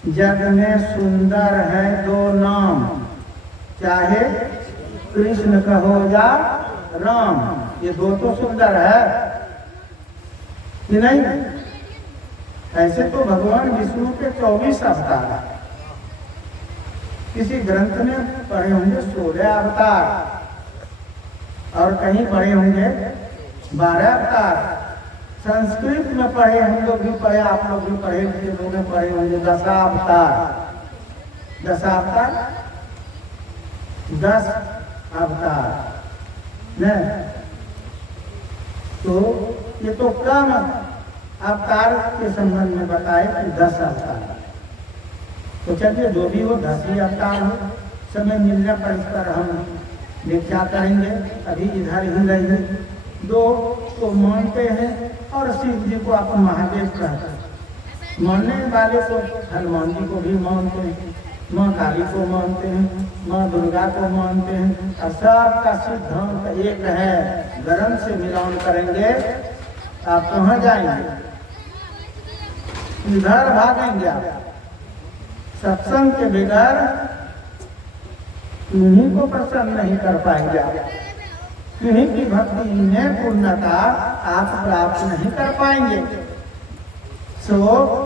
जग में सुंदर है दो नाम, चाहे कृष्ण कहो या राम, ये दो तो सुंदर है कि नहीं? ऐसे तो भगवान विष्णु के 24 अवतार है। किसी ग्रंथ में पढ़े होंगे 16 अवतार, और कहीं पढ़े होंगे 12 अवतार। संस्कृत में पढ़े, हम लोग भी पढ़े, आप लोग भी पढ़े, लोग पढ़े होंगे 10 अवतार। 10 अवतार, 10 अवतार न, तो ये तो कम अवतार के संबंध में बताए कि 10 अवतार। तो चलिए, जो भी हो 10 ही अवतार हो, समय मिलने पर इस पर हम व्याख्या करेंगे। अभी इधर ही रहेंगे। 2 को मानते हैं और शिव जी को आप महादेव कहते हैं। मानने वाले को हनुमान जी को भी मानते हैं, माँ काली को मानते हैं, माँ दुर्गा को मानते हैं, और सबका सिद्धांत एक है। ग्रंथ से मिलान करेंगे आप कहाँ जाएंगे? इधर भागेंगे आप। सत्संग के बगैर इन्हीं को प्रसन्न नहीं कर पाएंगे आप, इन्हीं की भक्ति में पूर्णता आप प्राप्त नहीं कर पाएंगे। सो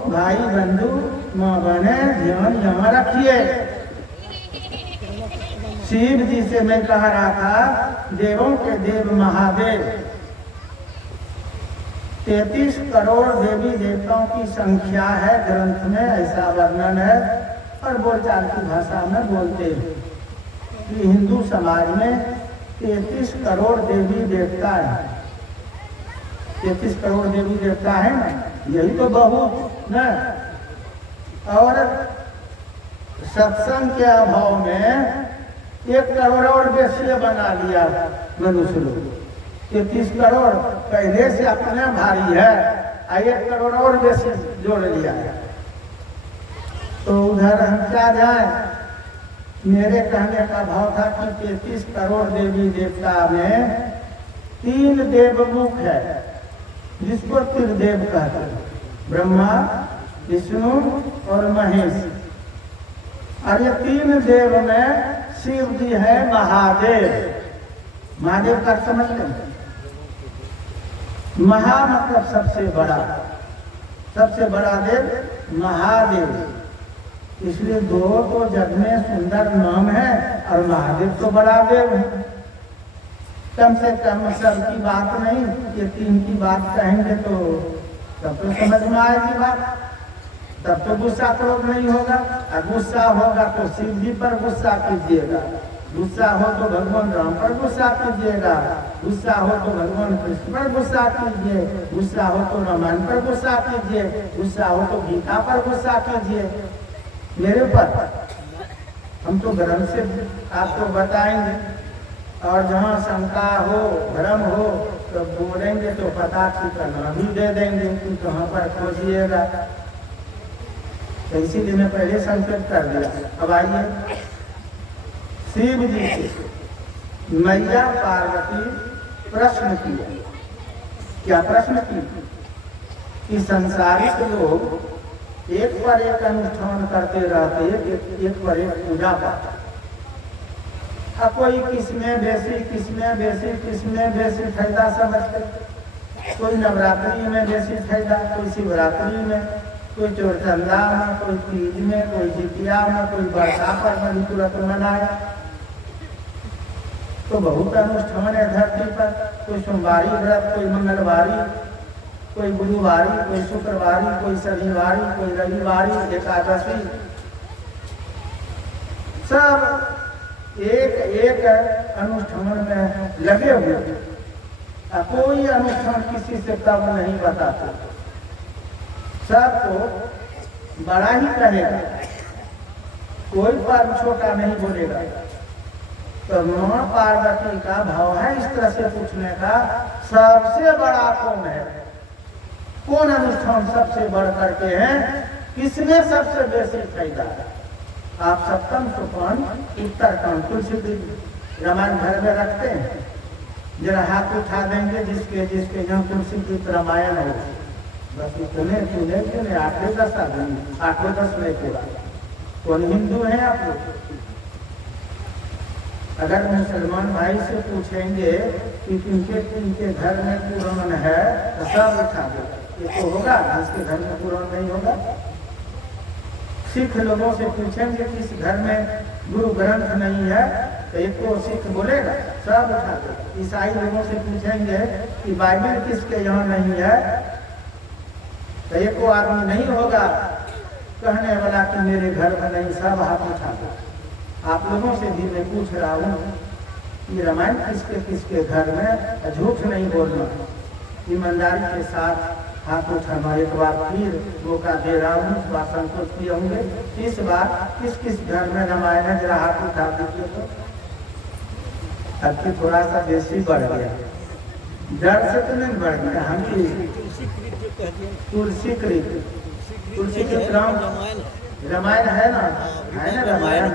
भाई बंधु माँ बने, ध्यान यहाँ रखिए। शिव जी से मैं कह रहा था, देवों के देव महादेव, 33 करोड़ देवी देवताओं की संख्या है ग्रंथ में, ऐसा वर्णन है। और बोलचाल की भाषा में बोलते हैं कि हिंदू समाज में 33 करोड़ देवी देवता हैं। 33 करोड़ देवी देवता है ना, यही तो बहुत न। और सत्संग के अभाव में 1 करोड़ और बेसी बना लिया मनुष्य लोग। 33 करोड़ पहले से अपने भारी है, 1 करोड़ और बेसी जोड़ लिया है। तो उधर हम क्या जाए। मेरे कहने का भाव था कि 33 करोड़ देवी देवता में 3 देवमुख है, जिसको त्रिदेव कहते हैं, ब्रह्मा, विष्णु और महेश। और ये 3 देव में शिव जी है महादेव। महादेव का समझ लें, महा मतलब सबसे बड़ा, सबसे बड़ा देव महादेव। इसलिए 2 तो जग में सुंदर नाम है और महादेव तो बड़ा देव है। कम से कम सबकी बात नहीं, ये 3 की बात कहेंगे तो तब तो समझ में आएगी बात, तब तो गुस्सा क्रोध नहीं होगा। और गुस्सा होगा तो शिव जी पर गुस्सा कीजिएगा, गुस्सा हो तो भगवान राम पर गुस्सा कीजिएगा, गुस्सा हो तो भगवान कृष्ण पर गुस्सा कीजिए, गुस्सा हो तो रामायण पर गुस्सा कीजिए, गुस्सा हो तो गीता पर गुस्सा कीजिए। मेरे ऊपर हम तो ग्रंथ से आपको बताएंगे, और जहाँ शंका हो, भ्रम हो तो बोलेंगे तो पता ठिकाना भी दे देंगे कि कहाँ पर खोजिएगा। तो इसीलिए मैं पहले संकेत कर दिया। अब आइए, शिव जी से मैया पार्वती प्रश्न किया। क्या प्रश्न की? कि संसारिक लोग एक पर एक अनुष्ठान करते रहते, एक पर एक पूजा पाठ। अब कोई किसमें बेसी, किसमें बेसी, किसमें बेसी फायदा समझते। कोई नवरात्रि में बेसी फायदा, कोई शिवरात्रि में, कोई चौरचंदा में, कोई तीज में, कोई जितिया में, कोई बरसा पर बड़ी तुरंत मनाए। तो बहुत अनुष्ठान है धरती पर। कोई सोमवारी व्रत, कोई मंगलवारी, कोई गुरुवारी, कोई शुक्रवारी, कोई शनिवारी, कोई रविवारी, एकादशी, सब एक एक अनुष्ठान में लगे हुए। कोई अनुष्ठान किसी से कम नहीं बताते, सबको बड़ा ही कहेगा, कोई पर छोटा नहीं बोलेगा। तो मां पार्वती का भाव है इस तरह से पूछने का, सबसे बड़ा कौन है, कौन अनुष्ठान सबसे बढ़ करके है, किसमें सबसे बेसी फायदा है। आप सप्तम सोपान उत्तरकांड तुलसी रामायण घर में रखते हैं, जरा हाथ उठा देंगे जिसके जिसके यहाँ तुलसी की रामायण हो, बस इतने चुने 8-10 आदमी, 8-10 नहीं पूरा। कौन हिंदू है आप लोग? अगर मुसलमान भाई से पूछेंगे कि किनके घर में कुरान है तो सब उठा दो, ये तो होगा जिसके घर में कुरान नहीं होगा। सिख लोगों से पूछेंगे किस घर में गुरु ग्रंथ नहीं है तो एक को सिख बोलेगा, सब उठा दो। ईसाई लोगों से पूछेंगे कि बाइबल किसके यहाँ नहीं है तो एक को आदमी नहीं होगा कहने वाला कि मेरे घर में नहीं, सब हाथ उठा दो। आप लोगों से भी मैं पूछ रहा हूँ कि रामायण किसके किसके घर में, झूठ नहीं बोलना, ईमानदारी के साथ हाथ उठाना। एक बार फिर मौका दे रहा हूँ, इस बार संतोष किए होंगे। इस बार किस किस घर में रामायण है जरा हाथ उठा दीजिए। तो अब थोड़ा सा बेसी बढ़ गया, डर से तो नहीं बढ़ गया। हम तुलसीकृत रामायण है ना, है ना रामायण,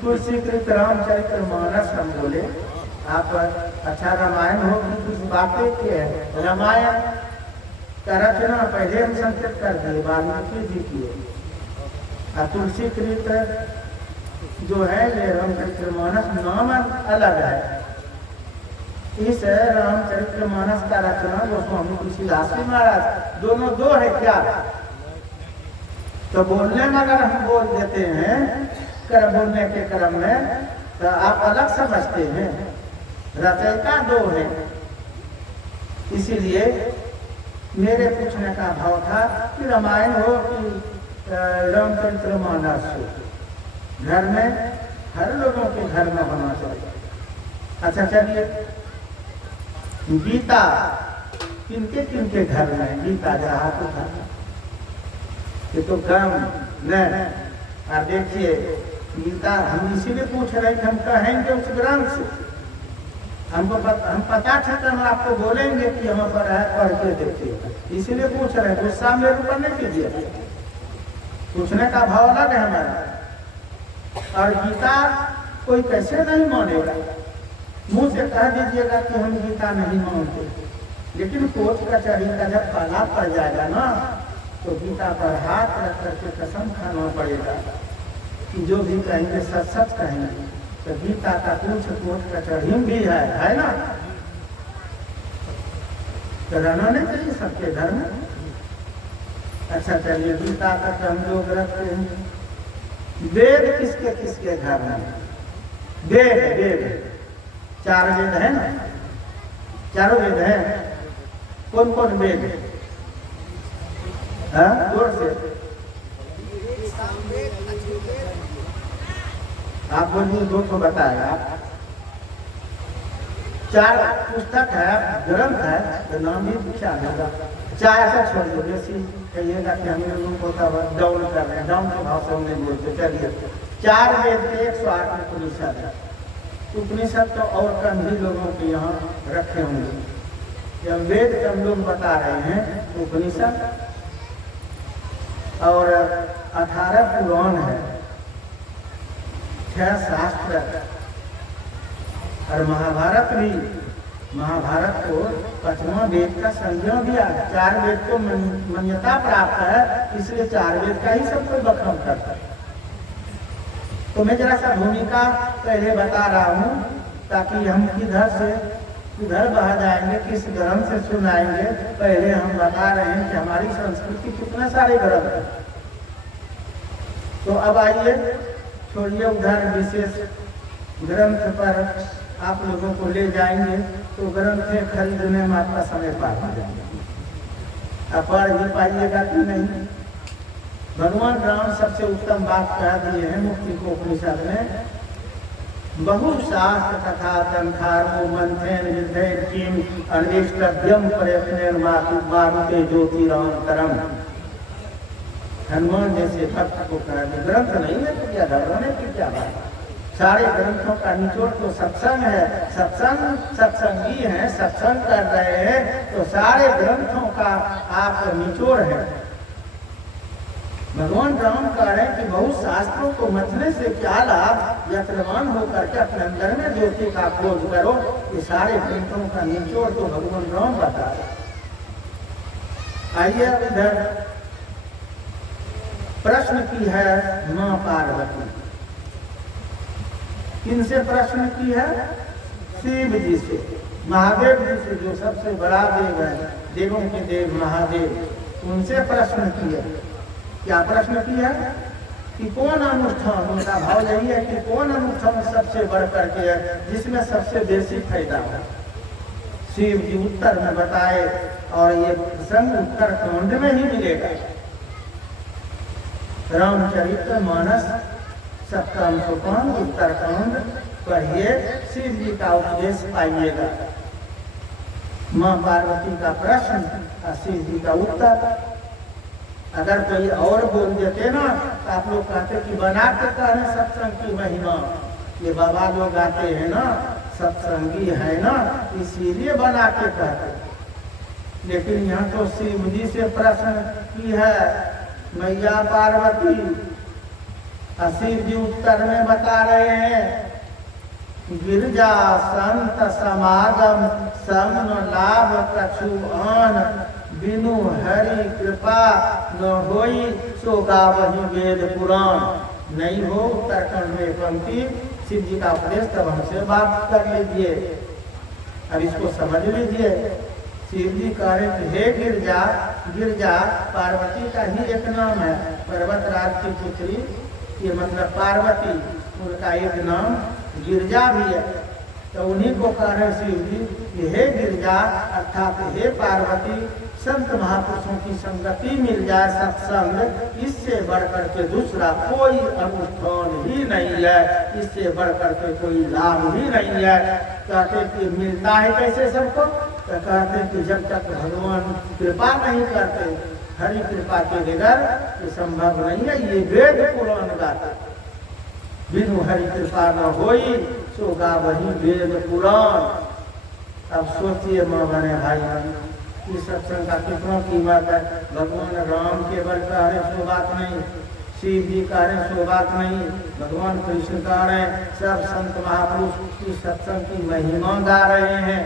तुलसीकृत रामचरित्र मानस हम बोले। आप अच्छा रामायण हो कि कुछ बातें की है। रामायण का रचना पहले हम संकेत कर दिए, वाल्मीकि जी की। तुलसीकृत जो है ये रामचरित्र मानस नाम अलग है। इस रामचरित्र मानस का रचना गोस्वामी तुलसीदास जी महाराज, दोनों दो है क्या? तो बोलने में अगर हम बोल देते हैं बोलने के क्रम में तो आप अलग समझते हैं, रचयिता दो है। इसीलिए मेरे पूछने का भाव था कि रामायण हो कि रामचरित्र मानस हो, घर में हर लोगों के घर में होना चाहिए। अच्छा चलिए, गीता किनके किनके घर में गीता रहा तो था, ये तो कम न। और देखिए गीता हम इसीलिए पूछ रहे कि हम कहेंगे उस ग्रंथ से, हम पता था कि हम आपको बोलेंगे कि हम पर है पढ़ के देखिए, इसीलिए पूछ रहे हैं। गुस्सा मेरे ऊपर नहीं कीजिए, पूछने का भाव अलग है हमारा। और गीता कोई कैसे नहीं मानेगा, मुंह से कह दीजिएगा कि हम गीता नहीं मानते, लेकिन कोर्ट कचहरी का जब पाला पड़ जाएगा ना, तो गीता पर हाथ रख करके कसम खाना पड़ेगा कि जो भी कहेंगे सच सच कहेंगे। तो गीता का कुछ कोर्ट कचहरी भी है ना, तो रहना नहीं चाहिए सबके घर में। अच्छा चलिए, गीता तक हम लोग रखते हैं। वेद किसके किसके घर में? वेद वेद 4 वेद है ना, 4 वेद है। कौन कौन वेद? जोर से आप बोलिए, 2 तो बताएगा। 4 पुस्तक है, ग्रंथ है, तो नाम ही पूछा होगा। 4 ऐसा छोड़िए, बेसी कहिएगा कि हम लोगों को तब डाउन कर रहे हैं, डाउन के भाव से हम नहीं बोलते। चलिए, 4 वेद के 108 उपनिषद है। उपनिषद तो और कम ही लोगों के यहाँ रखे होंगे। जब वेद के हम लोग बता रहे हैं, उपनिषद और 18 पुराण है, 6 शास्त्र और महाभारत भी। महाभारत को 5वां वेद का संज्ञा दिया। 4 वेद को मान्यता प्राप्त है, इसलिए 4 वेद का ही सब कोई बखान करता है। तो मैं जरा सा भूमिका पहले बता रहा हूँ, ताकि हम किधर बहा जाएंगे, किस ग्रंथ से सुनाएंगे। पहले हम बता रहे हैं कि हमारी संस्कृति कितने सारे ग्रंथ हैं। तो अब आइए, छोड़िए उधर विशेष ग्रंथ पर आप लोगों को ले जाएंगे, तो ग्रंथ खरीदने में आपका समय पार हो जाएगा। आप पढ़ भी पाइएगा कि नहीं। भगवान राम सबसे उत्तम बात कह दिए हैं मुक्ति को उपनिषद में। बहुशास्त्र तथा तंखारो मंथेन विद्धेन किम अनिष्टव्यम प्रयत्नेन मारुते ज्योतिरांतरम। हनुमान जैसे भक्त को कह दिया। ग्रंथ नहीं है तो क्या घबराने की क्या बात। सारे ग्रंथों का निचोड़ तो सत्संग है। सत्संगी है, सत्संग कर रहे हैं, तो सारे ग्रंथों का आप निचोड़ है। भगवान राम कह रहे हैं कि बहुत शास्त्रों को मथने से क्या लाभ, यत्रवान होकर के अपने अंदर में ज्योति का खोज करो। ये सारे ग्रंथों का निचोड़ तो भगवान राम बता रहे। आइए इधर प्रश्न की है मां पार्वती। किनसे प्रश्न की है? शिव जी से, महादेव जी से, जो सबसे बड़ा देव है, देवों के देव महादेव, उनसे प्रश्न किया। क्या प्रश्न किया? कि कौन अनुष्ठान, उनका भाव यही है कि कौन अनुष्ठान सबसे बढ़ करके है, जिसमें सबसे बेसी फायदा हो। शिव जी उत्तर में बताए, और ये प्रसंग उत्तर कांड में ही मिलेगा। रामचरित्र मानस 7 सोपान उत्तरकांड पढ़िए, शिव जी का उपदेश पाइएगा। मां पार्वती का प्रश्न और शिव जी का उत्तर। अगर कोई और बोल देते ना, तो आप लोग कहते कि बना के कह रहे सत्संग की महिमा। ये बाबा लोग आते हैं ना, सत्संगी है ना, इसीलिए बना के कहते। लेकिन यहाँ तो शिव जी से प्रश्न की है मैया पार्वती, शिव जी उत्तर में बता रहे हैं, गिरजा संत समागम समन लाभ कछु आन, बिनु हरि कृपा न होई सो गावहि वेद पुराण। नहीं हो उत्तरखंड में पंक्ति शिव जी का उपदेश, तब हमसे बात कर लीजिए। अब इसको समझ लीजिए। शिव जी कह रहे कि हे गिरजा, गिरजा पार्वती का ही एक नाम है, पर्वतराज की पुत्री, ये मतलब पार्वती, उनका एक नाम गिरजा भी है। तो उन्हीं को कह रहे शिव जी कि हे गिरजा अर्थात हे पार्वती, संत महापुरुषों की संगति मिल जाए, सत्संग, इससे बढ़कर के दूसरा कोई अनुष्ठान ही नहीं है, इससे बढ़कर के कोई लाभ ही नहीं है। कहते कि मिलता है कैसे सबको? तो कहते कि जब तक भगवान कृपा नहीं करते, हरि कृपा के बगैर ये संभव नहीं है। ये वेद पुराण गाता, बिनु हरि कृपा न होई सो गावहि वेद पुराण। अब सोचिए माँ बने भाई बहन, इस सत्संग का कितना कीमत है। भगवान राम केवल कह रहे सो बात नहीं, शिव जी कह रहे सो बात नहीं, भगवान कृष्ण कह रहे, सब संत महापुरुष इस सत्संग की महिमा गा रहे हैं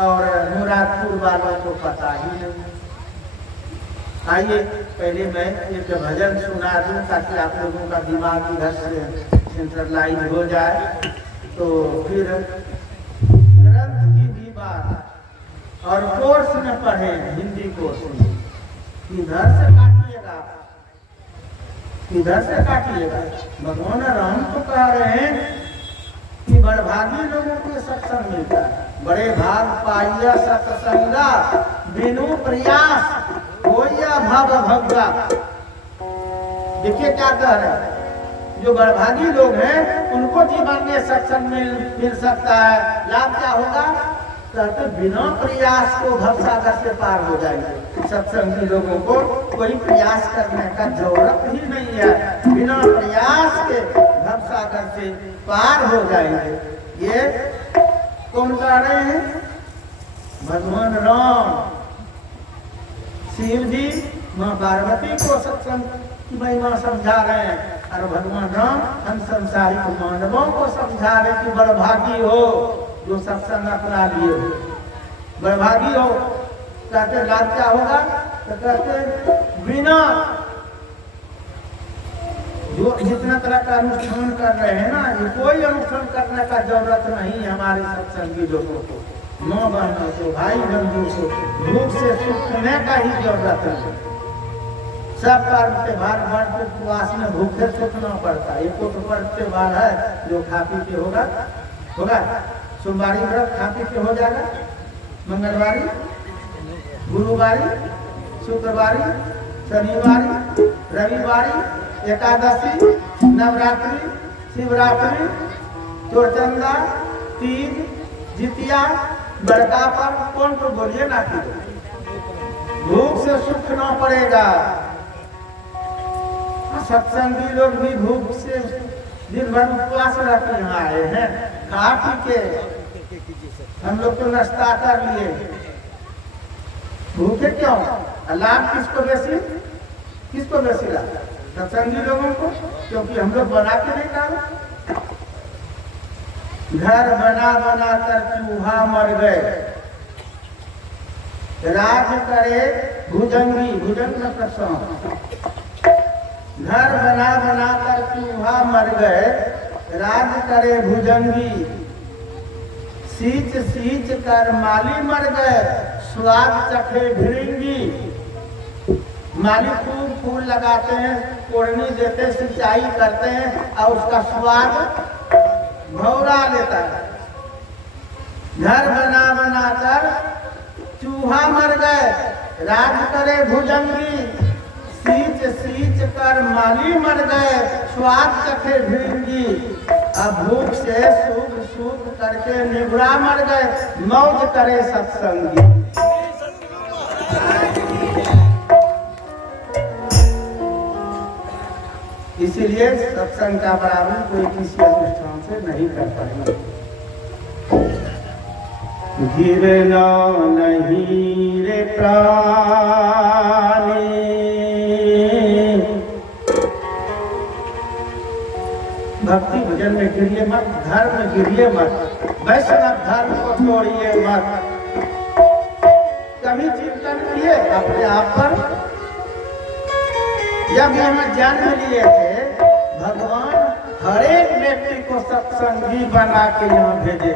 और मुरादपुर वालों को पता ही नहीं। आइए पहले मैं एक भजन सुना दूं ताकि आप लोगों का दिमाग इधर से सेंट्रलाइज हो जाए, तो फिर ग्रंथ की भी बात और कोर्स में पढ़े, हिंदी कोर्स में इधर से काटिएगा, इधर से काटिएगा। भगवान राम तो कह रहे हैं कि बड़भागी लोगों को सत्संग मिलता है। बड़े भाग पाइया सत्संगा बिनु प्रयास होइया भव भग्गा। देखिए क्या कह रहे हैं, जो बड़भागी लोग हैं उनको जीवन में सत्संग मिल सकता है। लाभ क्या होगा, कहते बिना प्रयास को भवसागर से पार हो जाएंगे। सत्संगी लोगों को कोई प्रयास करने का जरूरत ही नहीं है, बिना प्रयास के भवसागर से पार हो जाएंगे। ये कौन कह रहे हैं, भगवान राम। शिव जी माँ पार्वती को सत्संग की महिमा समझा रहे हैं और भगवान राम हम संसारिक मानवों को समझा रहे कि बड़भागी हो जो सत्संग अपना लिए, बड़भागी हो। कहते लाभ क्या होगा, तो कहते बिना जो जितना तरह का अनुष्ठान कर रहे हैं ना, ये कोई अनुष्ठान करने का जरूरत नहीं हमारे सत्संगी लोगों को, माँ बहनों को, भाई बंधु को भूख से सूखने का ही जरूरत है। सब पर्व त्योहार वर्ष उपवास में भूखे सूखना पड़ता है। एक तो पर्व त्योहार है जो खा पी के होगा सोमवारी व्रत खा पी के हो जाएगा, मंगलवारी, गुरुवारी, शुक्रवारी, शनिवारी, रविवारी, एकादशी, नवरात्रि, शिवरात्रि, चौरचंदा, तीज, जितिया, बड़का पर्व कौन को बोलिए ना कि भूख से सूखना पड़ेगा। सत्संगी लोग भी भूख से दिन भर उपवास रहते यहाँ आए हैं, खा पी के हम लोग तो नाश्ता कर लिए, भूखे क्यों? लाभ किसको बेसी लाभ? सत्संगी लोगों को, क्योंकि हम लोग बना के नहीं खा रहे। घर बना बना कर चूहा मर गए, राज करे भुजंगी, भुजंग में प्रसन्न। घर बना बना कर चूहा मर गए, राज करे भुजंगी। सींच सींच कर माली मर गए, स्वाद चखे भिड़ंगी। माली खूब फूल लगाते हैं, कोड़नी देते, सिंचाई करते हैं और उसका स्वाद भौरा लेता है। घर बना बना कर चूहा मर गए, राज करे भुजंगी। सींच सींच कर माली मर गए, स्वाद चखे भिड़ंगी। अब भूख से सूख सूख करके निगुरा मर गए, मौज करे सत्संगी। इसीलिए सत्संग का बराबर कोई किसी अनुष्ठान से नहीं कर पाएगा। गिरना नहीं रे प्राणी, भक्ति भजन में गिरिए मत, धर्म में गिरिए मत, वैष्णव धर्म को तोड़िए मत। कभी चिंतन किए अपने आप पर, जब यहाँ जन्म लिए थे भगवान हर एक व्यक्ति को सत्संगी बना के यहाँ भेजे,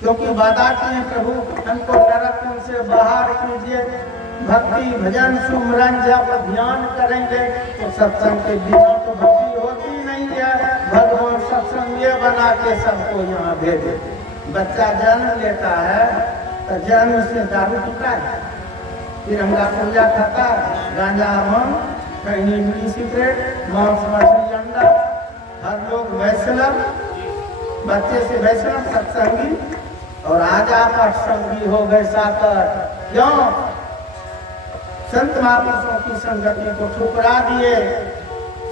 क्योंकि वादा किए प्रभु हमको नरक से बाहर कीजिए, भक्ति भजन सुमरन जब ध्यान करेंगे तो सत्संग के बिना तो भक्ति होती नहीं है। भगवान सत्संग बना के सबको यहाँ भेजे। बच्चा जन्म लेता है तो जन्म से दारू पीता है, तिरंगा पूजा खाता है, गांजा हम कहीं बीड़ी सिगरेट, मांस मछली अंडा, हर लोग वैष्णव, बच्चे से वैष्णव सत्संगी और आज आप असंगी हो गए साकर। क्यों? संत महापुरुषों की संगति को ठुकरा दिए,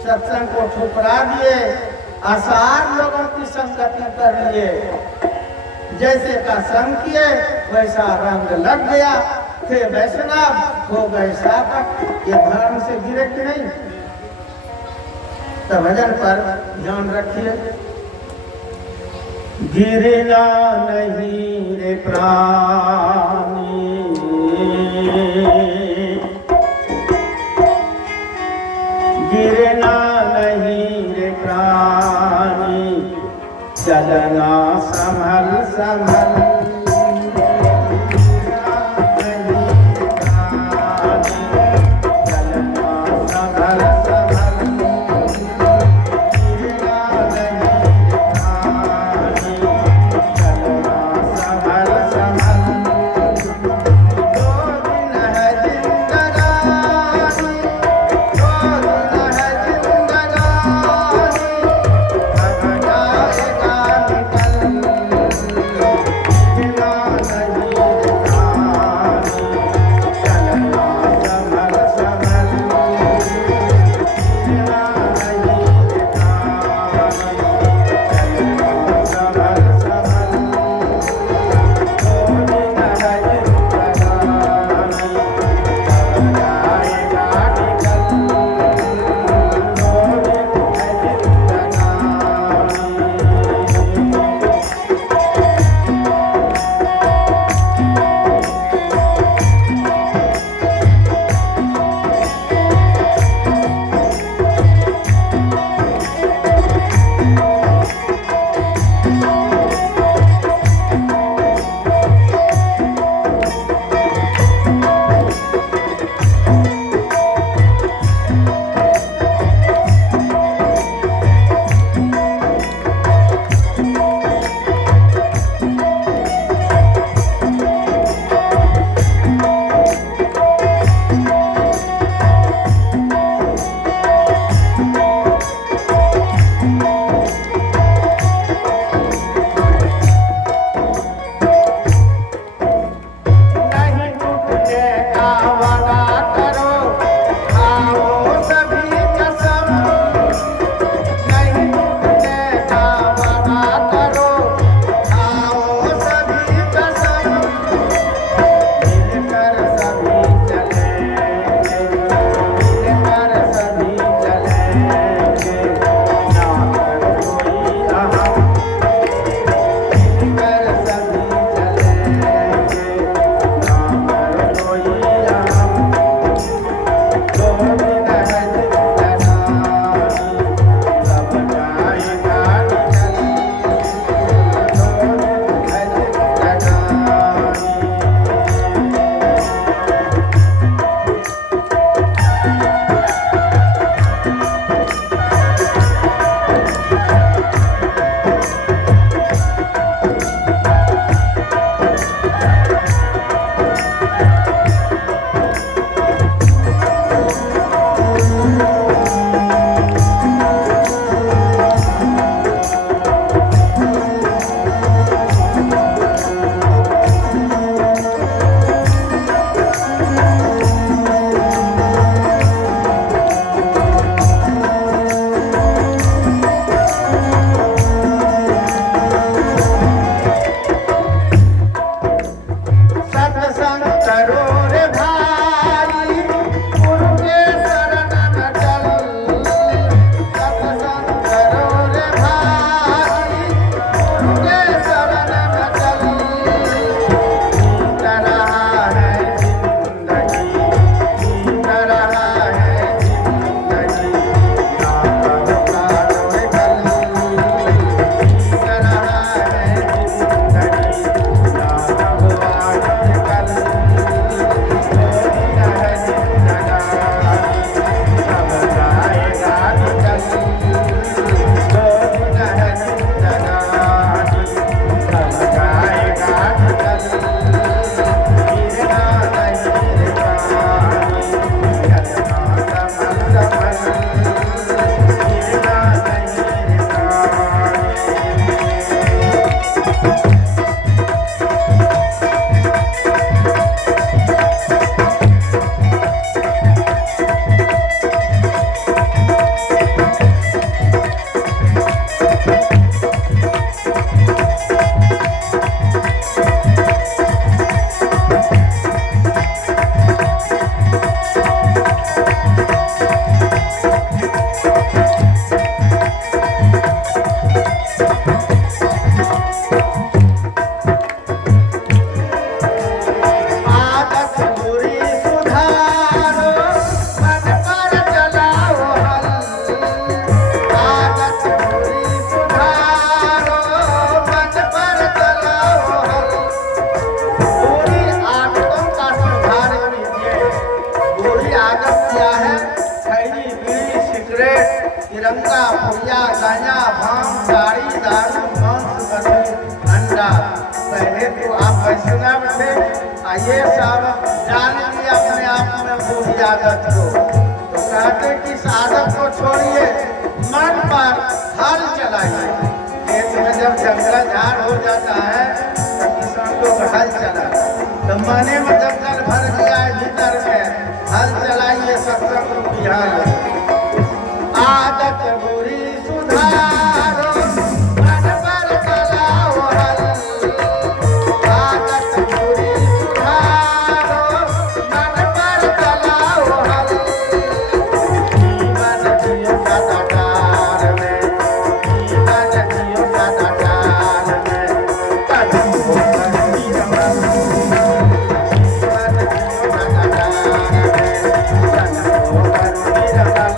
सत्संग को ठुकरा दिए, आसार लोगों की संगति कर लिए, जैसे का संग किए वैसा रंग लग गया, थे वैष्णव हो गए साधक। ये धर्म से गिरे कि नहीं? तो भजन पर ध्यान रखिए। गिरना नहीं रे प्राणी, गिरना नहीं रे प्राणी, चलना संभल संभल। तिरंगा, भुइया, गांजा, भांग, गाड़ी, दारू, मांस, मछली, अंडा। पहले तो आप वैष्णव थे, ये सब जान लिया अपने आप में बुरी आदत को। तो कहते कि इस आदत को छोड़िए, मन पर हल चलाइए। खेत में जब जंगल झाड़ हो जाता है तो किसान लोग हल चला, तो मने में जब जल भर गया है भीतर में, हल चलाइए सत्संग बिहार। आदत बुरी सुधारो, मन पर चलाओ हल। आदत बुरी सुधारो, मन पर चलाओ हल। जीवन जियो सदाचार में, जीवन जियो सदाचार में, कदम हो कदमी रमन। जीवन जियो सदाचार में, कदम हो कदमी रमन।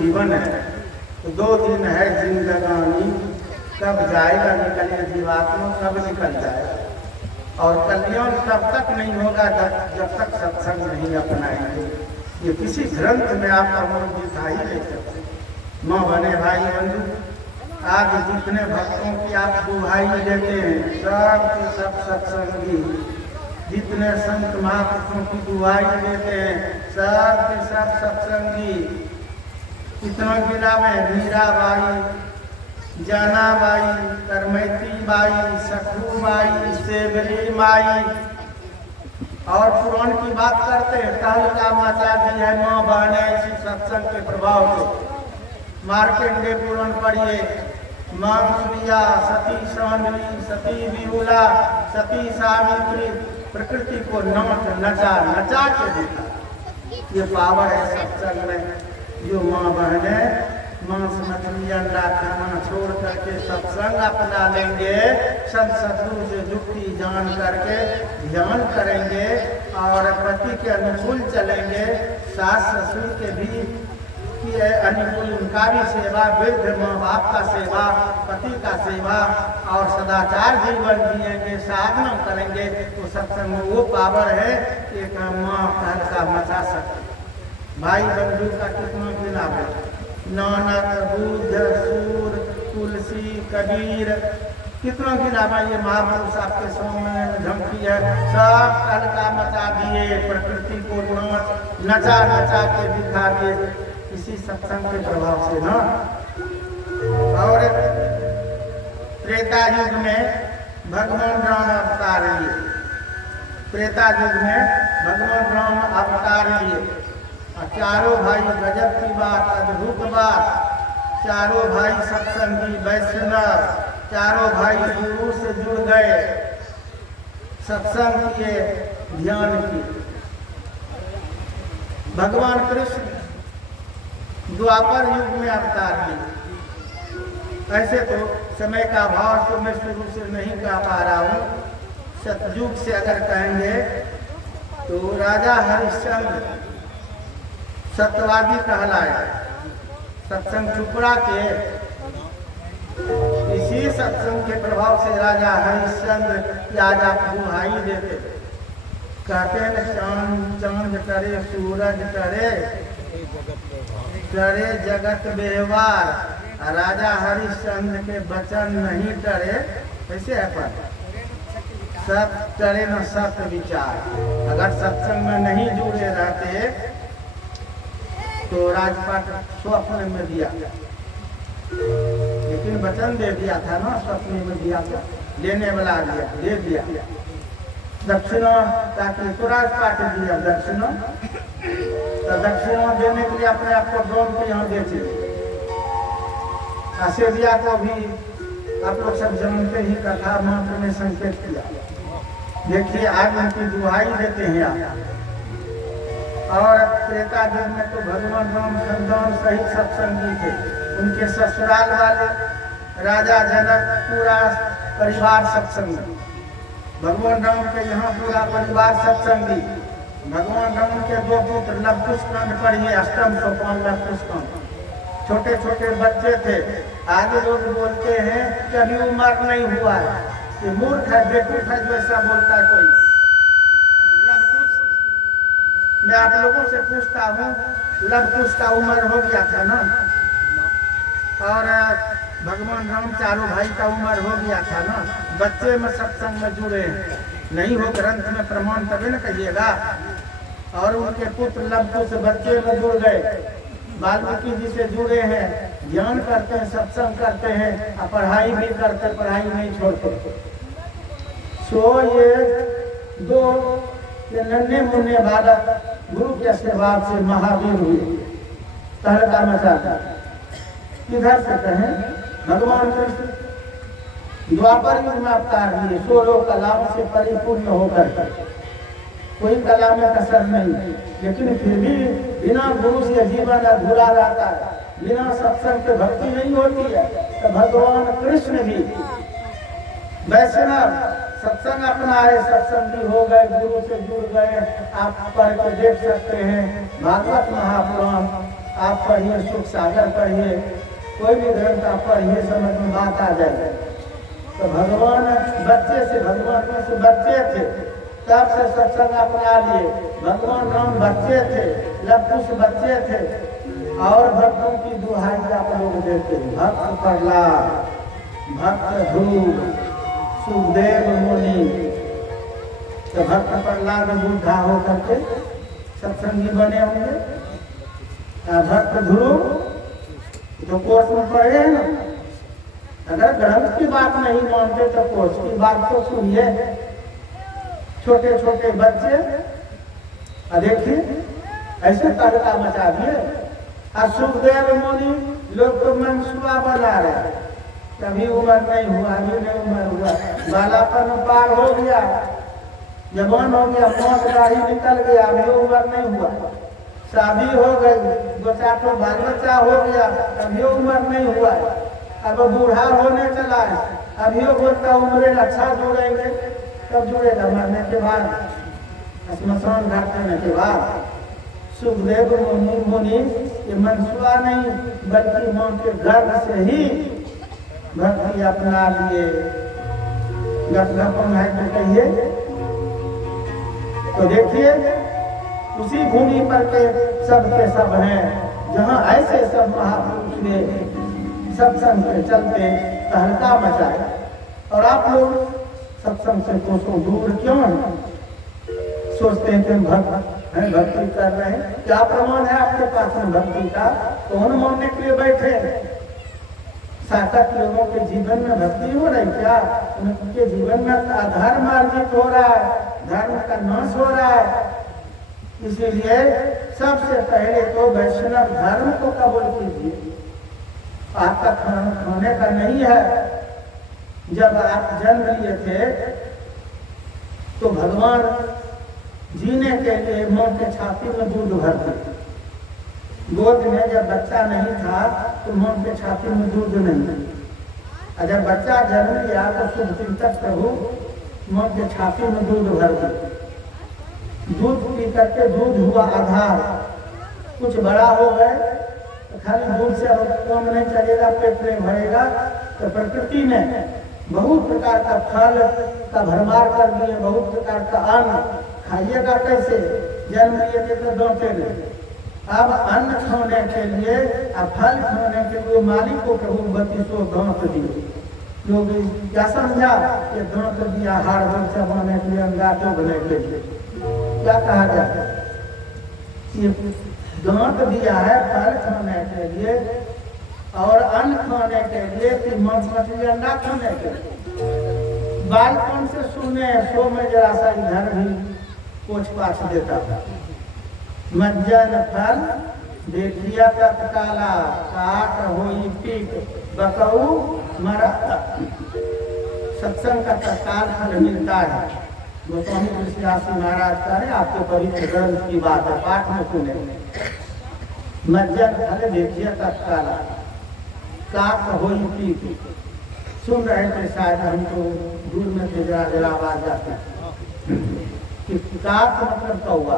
जीवन है तो 2 दिन है जिंदगानी, कब जाएगा निकल ये जीवात्मा, कब निकल जाएगा। और कल्याण तब तक नहीं होगा जब तक सत्संग नहीं अपनाएंगे। ये किसी ग्रंथ में आपका मन दिखाई नहीं सकते। माँ बने भाई बंधु, आज जितने भक्तों की आप दुहाई देते हैं सब के सब सत्संगी, जितने संत महापुरुषों की दुहाई देते हैं सब के सब सत्संगी। कितना जिला में मीराबाई, जानाबाई, करमैती बाई, सखू बाई, सेवरी माई। और पुराण की बात करते हैं, तहलका मचा दी है माँ बहने इसी सत्संग के प्रभाव से। मार्कंडेय पुराण पढ़िए, माँ सूर्या, सती सांडली, सती विहुला, सती सावित्री प्रकृति को नचा नचा के देखा। ये पावर है सत्संग में। जो माँ बहने मांस मछली अंडा खाना छोड़ करके सत्संग अपना लेंगे, संत सद्गुरु से जुक्ति जान करके ध्यान करेंगे और पति के अनुकूल चलेंगे, सास ससुर के भी अनुकूल उनका भी सेवा, वृद्ध माँ बाप का सेवा, पति का सेवा और सदाचार जीवन जिएंगे, साधना करेंगे। तो सत्संग में वो पावर है कि एक माँ घर का मचा सकते। भाई बंधु का कितना गिना है, नानक बुद्ध सूर तुलसी कबीर कितना गिनावा। ये महापुरुष आपके सामने झमकी है, सब कल का मचा दिए, प्रकृति को नचा नचा के दिखा दिए इसी सत्संग के प्रभाव से ना। और त्रेता युग में भगवान राम अवतार लिए, त्रेता युग में भगवान राम अवतार लिए, चारों भाई गजब की बात, अद्भुत बात, चारों भाई सत्संगी वैष्णव, चारों भाई गुरु से जुड़ गए, सत्संग किए, ध्यान किए। भगवान कृष्ण द्वापर युग में अवतार लिए। ऐसे तो समय का अभाव तो मैं शुरू से नहीं कह पा रहा हूँ। सतयुग से अगर कहेंगे तो राजा हरिश्चंद्र सत्यवादी कहलाया। सत्संग चुपड़ा के इसी सत्संग के प्रभाव से राजा हरिश्चंद्र राजा दुहाई देते, कहते हैं चांद चांद करे सूरज करे करे जगत व्यवहार, राजा हरिश्चंद्र के वचन नहीं डरे। कैसे है पर सत करे न सत विचार। अगर सत्संग में नहीं जुड़े रहते तो राजपाट स्वप्न में दिया, लेकिन वचन दे दिया था ना, स्वप्न में दिया था, लेने वाला आ गया, दे दिया दक्षिणा, ताकि तो राजपाट दिया दक्षिणा, तो दक्षिणा देने के लिए अपने आप को ड्रोन के यहाँ बेचे। आसेबिया को भी आप लोग सब जानते ही कथा मंत्र में संकेत किया। देखिए आज उनकी दुहाई देते हैं आप। और त्रेता युग में तो भगवान राम खानदान सहित सत्संगी थे। उनके ससुराल वाले राजा जनक पूरा परिवार सत्संगी, भगवान राम के यहाँ पूरा परिवार सत्संगी। भगवान राम के दो पुत्र लवकुश कांड पढ़िए, अष्टम सोपान लवकुश कांड। छोटे छोटे बच्चे थे। आगे लोग बोलते हैं कि अभी उम्र नहीं हुआ है, ये मूर्ख है, बेवकूफ है जो ऐसा बोलता है कोई। मैं आप लोगों से पूछता हूँ, लवकुश का उम्र हो गया था ना, और भगवान राम चारों भाई का उम्र हो गया था ना। बच्चे में सत्संग में जुड़े नहीं हो, ग्रंथ में प्रमाण तभी न कहिएगा। और उनके पुत्र लवकुश बच्चे में जुड़ गए, वाल्मीकि जी से जुड़े हैं, ज्ञान करते हैं, सत्संग करते हैं, और पढ़ाई भी करते, पढ़ाई नहीं छोड़ते। सो ये दो नन्हे मुन्ने बालक गुरु के आशीर्वाद से महावीर हुए, तहलका मचा। किधर से कहें, भगवान कृष्ण द्वापर युग में अवतार लिए, 16 कलाओं से परिपूर्ण होकर, कोई कला में कसर नहीं। लेकिन फिर भी बिना गुरु से जीवन अधूरा रहता है, बिना सत्संग के भक्ति नहीं होती है। तो भगवान कृष्ण भी वैष्णव सत्संग अपनाए, सत्संगी हो गए, गुरु से जुड़ गए। आप पढ़ के देख सकते हैं, भागवत महापुराण आप पढ़िए, सुख सागर पढ़िए, कोई भी ग्रंथ आप पढ़िए, समझ में बात आ जाए। तो भगवान बच्चे से, भगवान से बच्चे थे तब से सत्संग अपना लिए। भगवान राम बच्चे थे, लवकुश बच्चे थे, और भक्तों की दुहाई आप लोग देते। भक्त प्रहलाद, भक्त ध्रुव, सुखदेव मुनि। तो भक्त प्रहलाद बुद्धा होकर के सत्संगी बने होंगे। भक्त ध्रुव तो कोर्स में पढ़े हैं ना। अगर ग्रंथ की बात नहीं मानते तो कोर्स की बात तो सुनिए। छोटे छोटे बच्चे देखिए ऐसे तड़का मचा दिए। और सुखदेव मुनि लोग तो मनसुआ बना रहे, कभी उम्र नहीं हुआ, अभी नहीं उम्र हुआ, बालापन पार हो गया, जवान हो गया, मौत गाड़ी निकल गया, अभी उम्र नहीं हुआ। शादी हो गई, 2-4 तो बाल बच्चा हो गया, अभी उम्र नहीं हुआ है, अब बूढ़ा होने चला है, अभी बोलता उम्र अच्छा जुड़ेंगे, कब जुड़ेगा? मरने के बाद, श्मशान घाट करने के बाद। सुखदेव मुनि ये मनसुआ नहीं बल्कि मां के गर्भ से ही भक्ति अपना लिए। गपन है तो कहिए। तो देखिए उसी भूमि पर के सब हैं जहाँ ऐसे सब महापुरुष ने सत्संग के चलते तहलका मचाए, और आप लोग सत्संग से कोसों दूर क्यों हैं? सोचते हैं कि हम भक्ति कर रहे हैं। क्या प्रमाण है आपके पास में भक्ति का? कौन मानने के लिए बैठे? सातक लोगों के जीवन में भक्ति हो रही क्या? उनके जीवन में अधर्म अर्जित हो रहा है, धर्म का नाश हो रहा है। इसीलिए सबसे पहले तो वैष्णव धर्म को कबूल कीजिए। आपका खाने का नहीं है। जब आप जन्म लिए थे तो भगवान जीने के लिए मां के छाती में दूध भरते। गोद में जब बच्चा नहीं था तो मां के छाती में दूध नहीं। और जब बच्चा जन्म लिया तो शुभ चिंतक प्रभु मां के छाती में दूध भर दिए। दूध पी करके दूध हुआ आधार, कुछ बड़ा हो गए तो खाली दूध से काम नहीं चलेगा, पेट नहीं भरेगा। तो प्रकृति ने बहुत प्रकार का फल का भरमार कर दिए, बहुत प्रकार का अन्न। खाइएगा कैसे? जन्म लिए थे तो डोंटे नहीं। अब अन्न खाने के लिए अब फल खाने के लिए मालिक को प्रभु 32 दांत दिए। लोग क्या समझा? ये दांत दिया हाड़ से बनाने के लिए, अंडा चुभने के लिए। क्या कहा जाता है? ये दांत दिया है फल खाने के लिए और अन्न खाने के लिए, कि मांस मछली अंडा खाने के लिए। बालपन से सुने सो में जरा सा इधर भी पोछ पाछ देता था। मज्जन फल देखिया तत्काला, काट होई पीक बकऊ मरा। सत्संग का तत्काल फल मिलता है। गोस्वामी तुलसीदास महाराज करें आपको पवित्र ग्रंथ की बात है, पाठ में सुने। मज्जन फल देखिए तत्काला, काट होई पीक। सुन रहे थे शायद, हमको दूर में से जरा आवाज आती कि काक मतलब कौवा,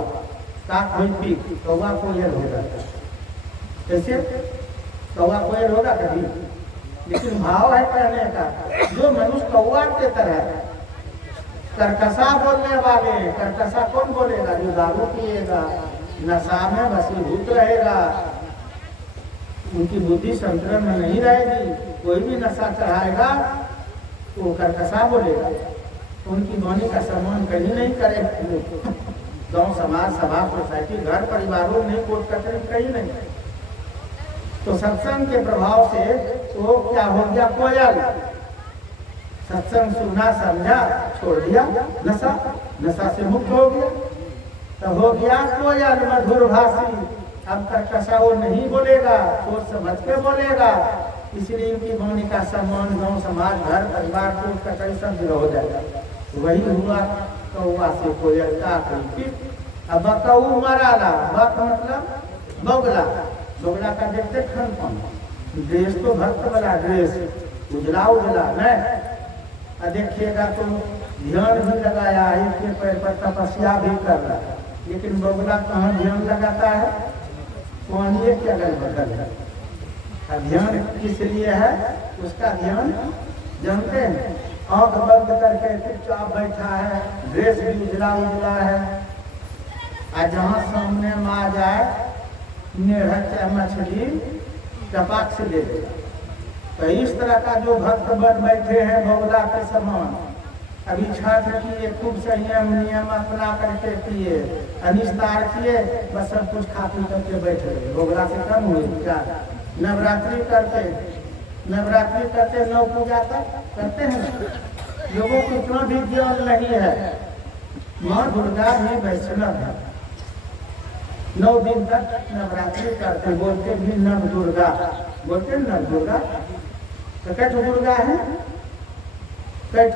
काक होई पीक, कौवा कोयल होगा। कैसे? कौवा कोयल होगा कभी? लेकिन भाव है कहने का, जो मनुष्य कौवा के तरह कर्कशा बोलने वाले। कर्कशा कौन बोलेगा? जो दारू पिएगा, नशा में वशीभूत रहेगा, उनकी बुद्धि संतुलन में नहीं रहेगी। कोई भी नशा चढ़ाएगा तो वो कर्कशा बोलेगा। उनकी वाणी का सम्मान कहीं नहीं करे। गांव समाज सभा सोसाइटी घर परिवारों नहीं, कोर्ट कचहरी कहीं नहीं। तो सत्संग के प्रभाव से वो क्या हो गया? कोयल। सत्संग सुना समझा, छोड़ दिया नशा, नशा से मुक्त हो गया, तो हो गया कोयल मधुर भाषी। अब कर्कशा वो नहीं बोलेगा, सोच समझ के बोलेगा। इसलिए इनकी वाणी का सम्मान गांव समाज घर परिवार को कचहरी सब जगह हो जाएगा। वही हुआ कौवा से कोयल का पीक। अब बकऊ मराला, बक मतलब बगला। बगला का देखते खान ड्रेस तो भक्त वाला ड्रेस, उजला उजला नहीं। देखिएगा तो ध्यान भी लगाया, एक पैर पर तपस्या भी कर रहा है। लेकिन बगला कहाँ ध्यान लगाता है? पानी के अगल बगल है। ध्यान किस लिए है? उसका ध्यान जानते हैं? आंख बंद करके चुपचाप बैठा है, ड्रेस भी उजला उजला है। और जहाँ सामने में आ जाए मेढक मछली टपाक से दे देगा। तो इस तरह का जो भक्त बन बैठे हैं बगला के समान। अभी छठ किए, खूब संयम नियम अपना करके किए, अनिस्तार किए, बस सब कुछ खा पी करके बैठे। बगला से कम हुए क्या? नवरात्रि करते 9 पूजा तक करते हैं। लोगों को इतना भी ज्ञान नहीं है। माँ दुर्गा भी वैष्णव है। 9 दिन तक नवरात्रि करते, बोलते भी नव दुर्गा, बोलते नव दुर्गा। तो कैठ दुर्गा है? कैठ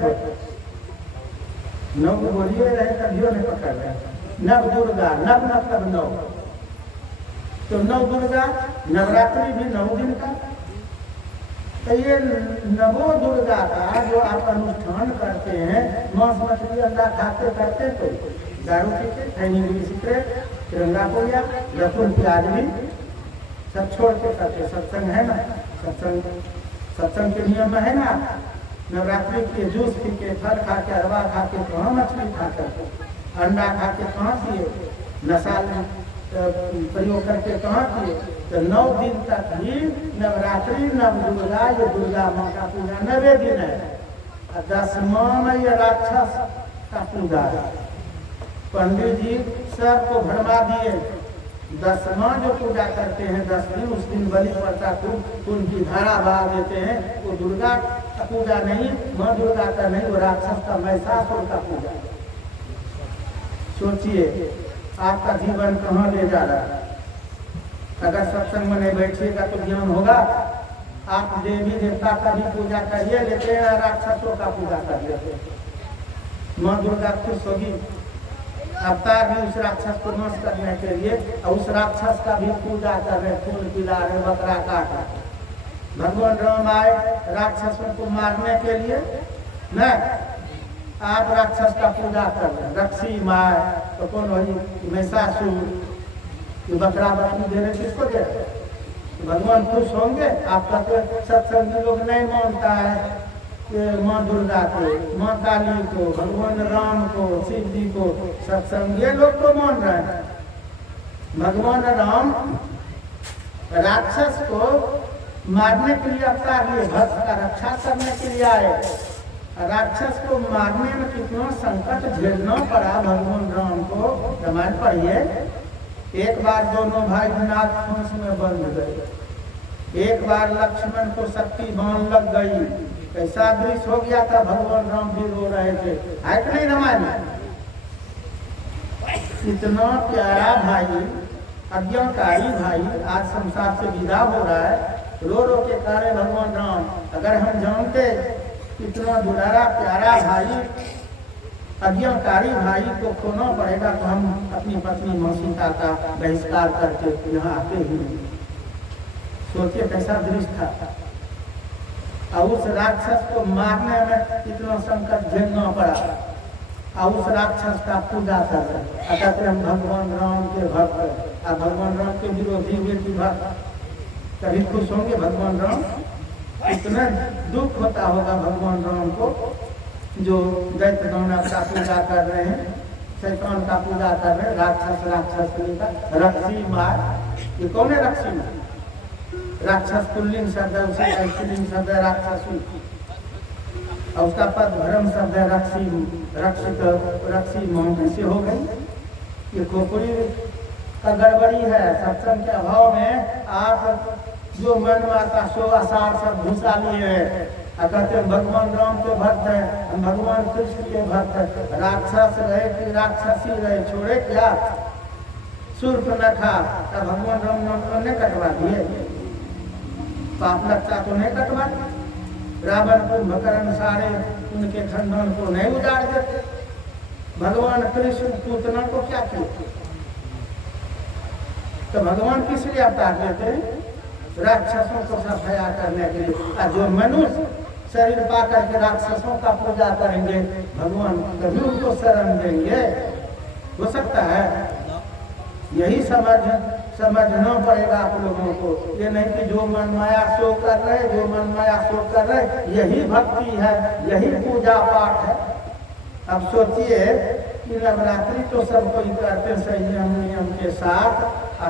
9 बोलिए रहे तभियो नहीं पकड़ रहे। नव दुर्गा, नव मतलब 9। तो नव दुर्गा नवरात्रि भी 9 दिन का। तो ये नवो दुर्गा का जो आप अनुष्ठान करते हैं, मांस मछली अंडा खाते करते, तो दारू पीते, खैनी भी सीखते, तिरंगा को या लहसुन प्याज भी सब छोड़ के करते। सत्संग है ना, सत्संग के नियम है ना। नवरात्रि के जूस पी के, फल खा के, अरवा खा के, कहाँ मछली खा कर, अंडा खा के कहाँ किए, नशा प्रयोग करके कहाँ किए। तो 9 दिन तक ही नवरात्रि नव दुर्गा, ये दुर्गा माँ का पूजा 9 दिन है। 10वां में ये राक्षस का पूजा है। पंडित जी सबको भरमा दिए। 10वां जो पूजा करते हैं 10 दिन, उस दिन बलि पड़ता खूब, उनकी धारा बहा देते हैं। वो दुर्गा का पूजा नहीं, माँ दुर्गा का नहीं, वो राक्षस का महिषासुर का पूजा। सोचिए आपका जीवन कहाँ ले जा रहा है। अगर सत्संग में नहीं बैठिएगा तो ज्ञान होगा। आप देवी देवता का भी पूजा करिए, लेते हैं राक्षसों का पूजा कर लेते हैं। माँ दुर्गा खुश होगी। अवतार भी उस राक्षस को नष्ट करने के लिए, और उस राक्षस का भी पूजा कर रहे, फूल पिला रहे, बकरा काट रहे। भगवान राम आए राक्षसों को मारने के लिए न, आप राक्षस का पूजा कर रहे। रक्षी माए तो कौन वही महिषासुर, ये बकरा बकरी दे रहे, किसको दे रहे? भगवान खुश होंगे। आपका तो सत्संगी लोग नहीं मानता है माँ दुर्गा को, माँ काली को, भगवान राम को, शिव जी को। सत्संगी लोग तो मान रहे हैं। भगवान राम राक्षस को मारने के लिए अवतार लिए, भक्त का रक्षा करने के लिए आए। राक्षस को मारने में कितना संकट झेलना पड़ा भगवान राम को। रामायण पढ़िए। एक बार दोनों भाई नाग फंस में बंद गए। एक बार लक्ष्मण को शक्ति बाण लग गई। कैसा दृश्य हो गया था, भगवान राम भी रो रहे थे। है कि नहीं रामायण? इतना प्यारा भाई, आज्ञाकारी भाई आज संसार से विदा हो रहा है, रो रो के कार्य भगवान राम। अगर हम जानते इतना दुलारा प्यारा भाई, आज्ञाकारी भाई को खोना पड़ेगा, तो हम अपनी पत्नी माँ सीता का बहिष्कार करके यहाँ आते ही नहीं। सोचिए कैसा दृश्य था। और उस राक्षस को मारने में कितना संकट झेलना पड़ा। और उस राक्षस का पूजा कर रहे, कहते हम भगवान राम के भक्त, और भगवान राम के विरोधी बेटी भक्त। कभी खुश होंगे भगवान राम? इतना दुख होता होगा भगवान राम को, जो दैत्य दानव का पूजा कर रहे हैं, शैतान का पूजा कर रहे हैं। राक्षस का रक्षी मार, ये कौन है रक्षी मार? राक्षस पुल्लिंग शब्द है, उसे स्त्रीलिंग शब्द है राक्षसी, और उसका पद भ्रम शब्द है रक्षित। रक्षी मां कैसे हो गई? ये खोपड़ी का गड़बड़ी है। सत्संग के अभाव में आप जो मन माता सो आसार सब घुसा लिए है। कहते भगवान राम के भक्त है, हम भगवान कृष्ण के भक्त है। राक्षस रहे कि राक्षसी रहे, छोड़े क्या? शूर्पणखा का भगवान राम नाम ने कटवा दिए, पाप लगता तो नहीं कटवा। रावण कुंभकर्ण सारे उनके खंडन को नहीं उजाड़ देते। भगवान कृष्ण पूतना को क्या किया? तो भगवान किस लिए अवतार लेते हैं? राक्षसों को सफाया करने के लिए। जो मनुष्य शरीर पा करके राक्षसों का पूजा करेंगे, भगवान कभी उनको शरण देंगे? हो सकता है? यही समझना पड़ेगा आप लोगों को। ये नहीं कि जो मन माया सो कर रहे, जो मन माया सो कर रहे, यही भक्ति है, यही पूजा पाठ है। अब सोचिए कि नवरात्रि तो सब कोई करते संयम नियम के साथ,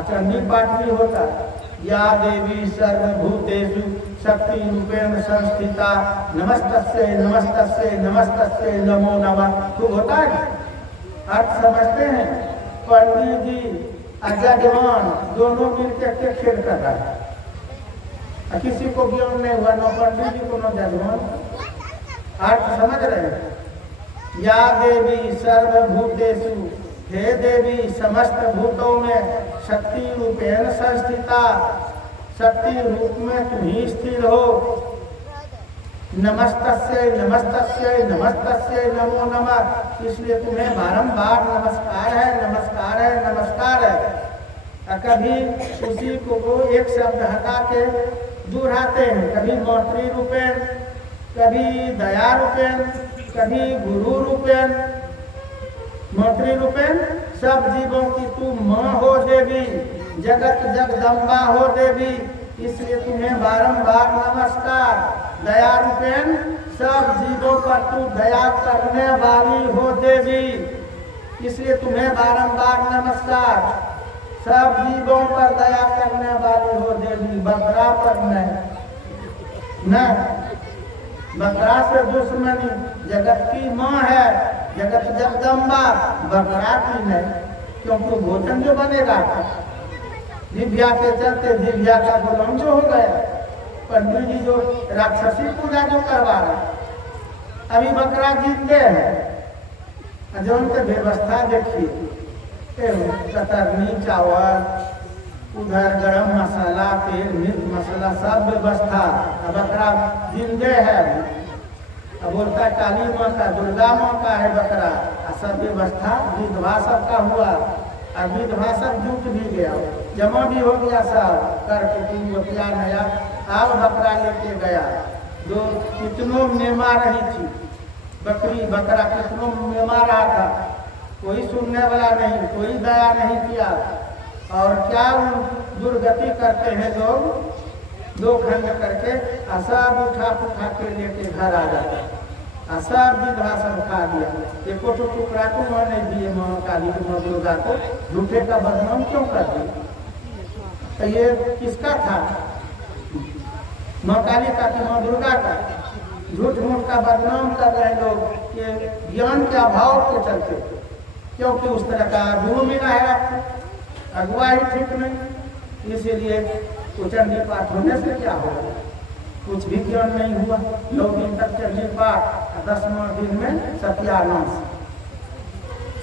चंडी पाठ भी होता है। या देवी सर्वभूतेषु शक्ति रूपेण संस्थिता नमस्तस्यै नमस्तस्यै नमस्तस्यै नमो नमः। खूब होता है, अर्थ समझते हैं। पंडित जी जजमान दोनों मिलकर के खेल कर रहा है। किसी को ज्ञान नहीं हुआ, न पंडित जी को न जजमान। अर्थ समझ रहे हैं? या देवी सर्वभूतेषु, हे देवी समस्त भूतों में शक्ति रूपेण संस्थिता, शक्ति रूप में तुम ही स्थिर हो। नमस्तस्यै नमस्तस्यै नमस्तस्यै नमो नमः। इसलिए तुम्हें बारंबार नमस्कार है, नमस्कार है, नमस्कार है। और कभी उसी को एक शब्द हटा के दोहराते हैं, कभी मातृ रूपेण, कभी दया रूपेण, कभी गुरु रूपेण। मातृ रूपेण सब जीवों की तू माँ हो देवी, जगत जगदम्बा हो देवी, इसलिए तुम्हें बारंबार नमस्कार। दया रूपेण सब जीवों पर तू दया करने वाली हो देवी, इसलिए तुम्हें बारंबार नमस्कार। सब जीवों पर दया करने वाली हो देवी, बकरा पर नहीं। बकरा से दुश्मनी, जगत की माँ है, जगत जगदम्बा, बकरा की नहीं, क्योंकि भोजन जो बनेगा दिव्या के चलते दिव्या का गुलाम जो हो गया। पंडित जी जो राक्षसी पूजा जो करवा रहे, अभी बकरा जीतते हैं, जो उनके व्यवस्था देखिए, कतरनी चावल, उधर गरम मसाला, तेल मिर्च मसाला सब व्यवस्था। बकरा जिंदे है, अब बोलता काली माँ का, दुर्गा माँ का है बकरा, सब व्यवस्था विधवा सब का हुआ। अब विधवा सब जुट भी गया, जमा भी हो गया सब करके 3 रुपया नया। अब बकरा लेके गया, जो कितनों मेमा रही थी बकरी, बकरा कितनों मेमा रहा था, कोई सुनने वाला नहीं, कोई दया नहीं किया। और क्या दुर्गति करते हैं लोग, 2 खंड करके सब उठा के लेके घर आ जाते, सब विधवा सब खा दिया। एको तो टुकड़ा को नहीं दिए माँ काली को, माँ दुर्गा को, झूठे का बदनाम क्यों कर दिए? तो ये किसका था? माँ काली का कि माँ दुर्गा का? झूठ मूठ का बदनाम कर रहे लोग ये ज्ञान के अभाव के चलते, क्योंकि उस तरह का गुरु मिला है आपको, अगुवाई ठीक नहीं, इसीलिए चंडी पाठ होने से क्या होगा? कुछ भी ज्ञान नहीं हुआ। 9 दिन तक चंडी पाठ, 10वां दिन में सत्यानाश,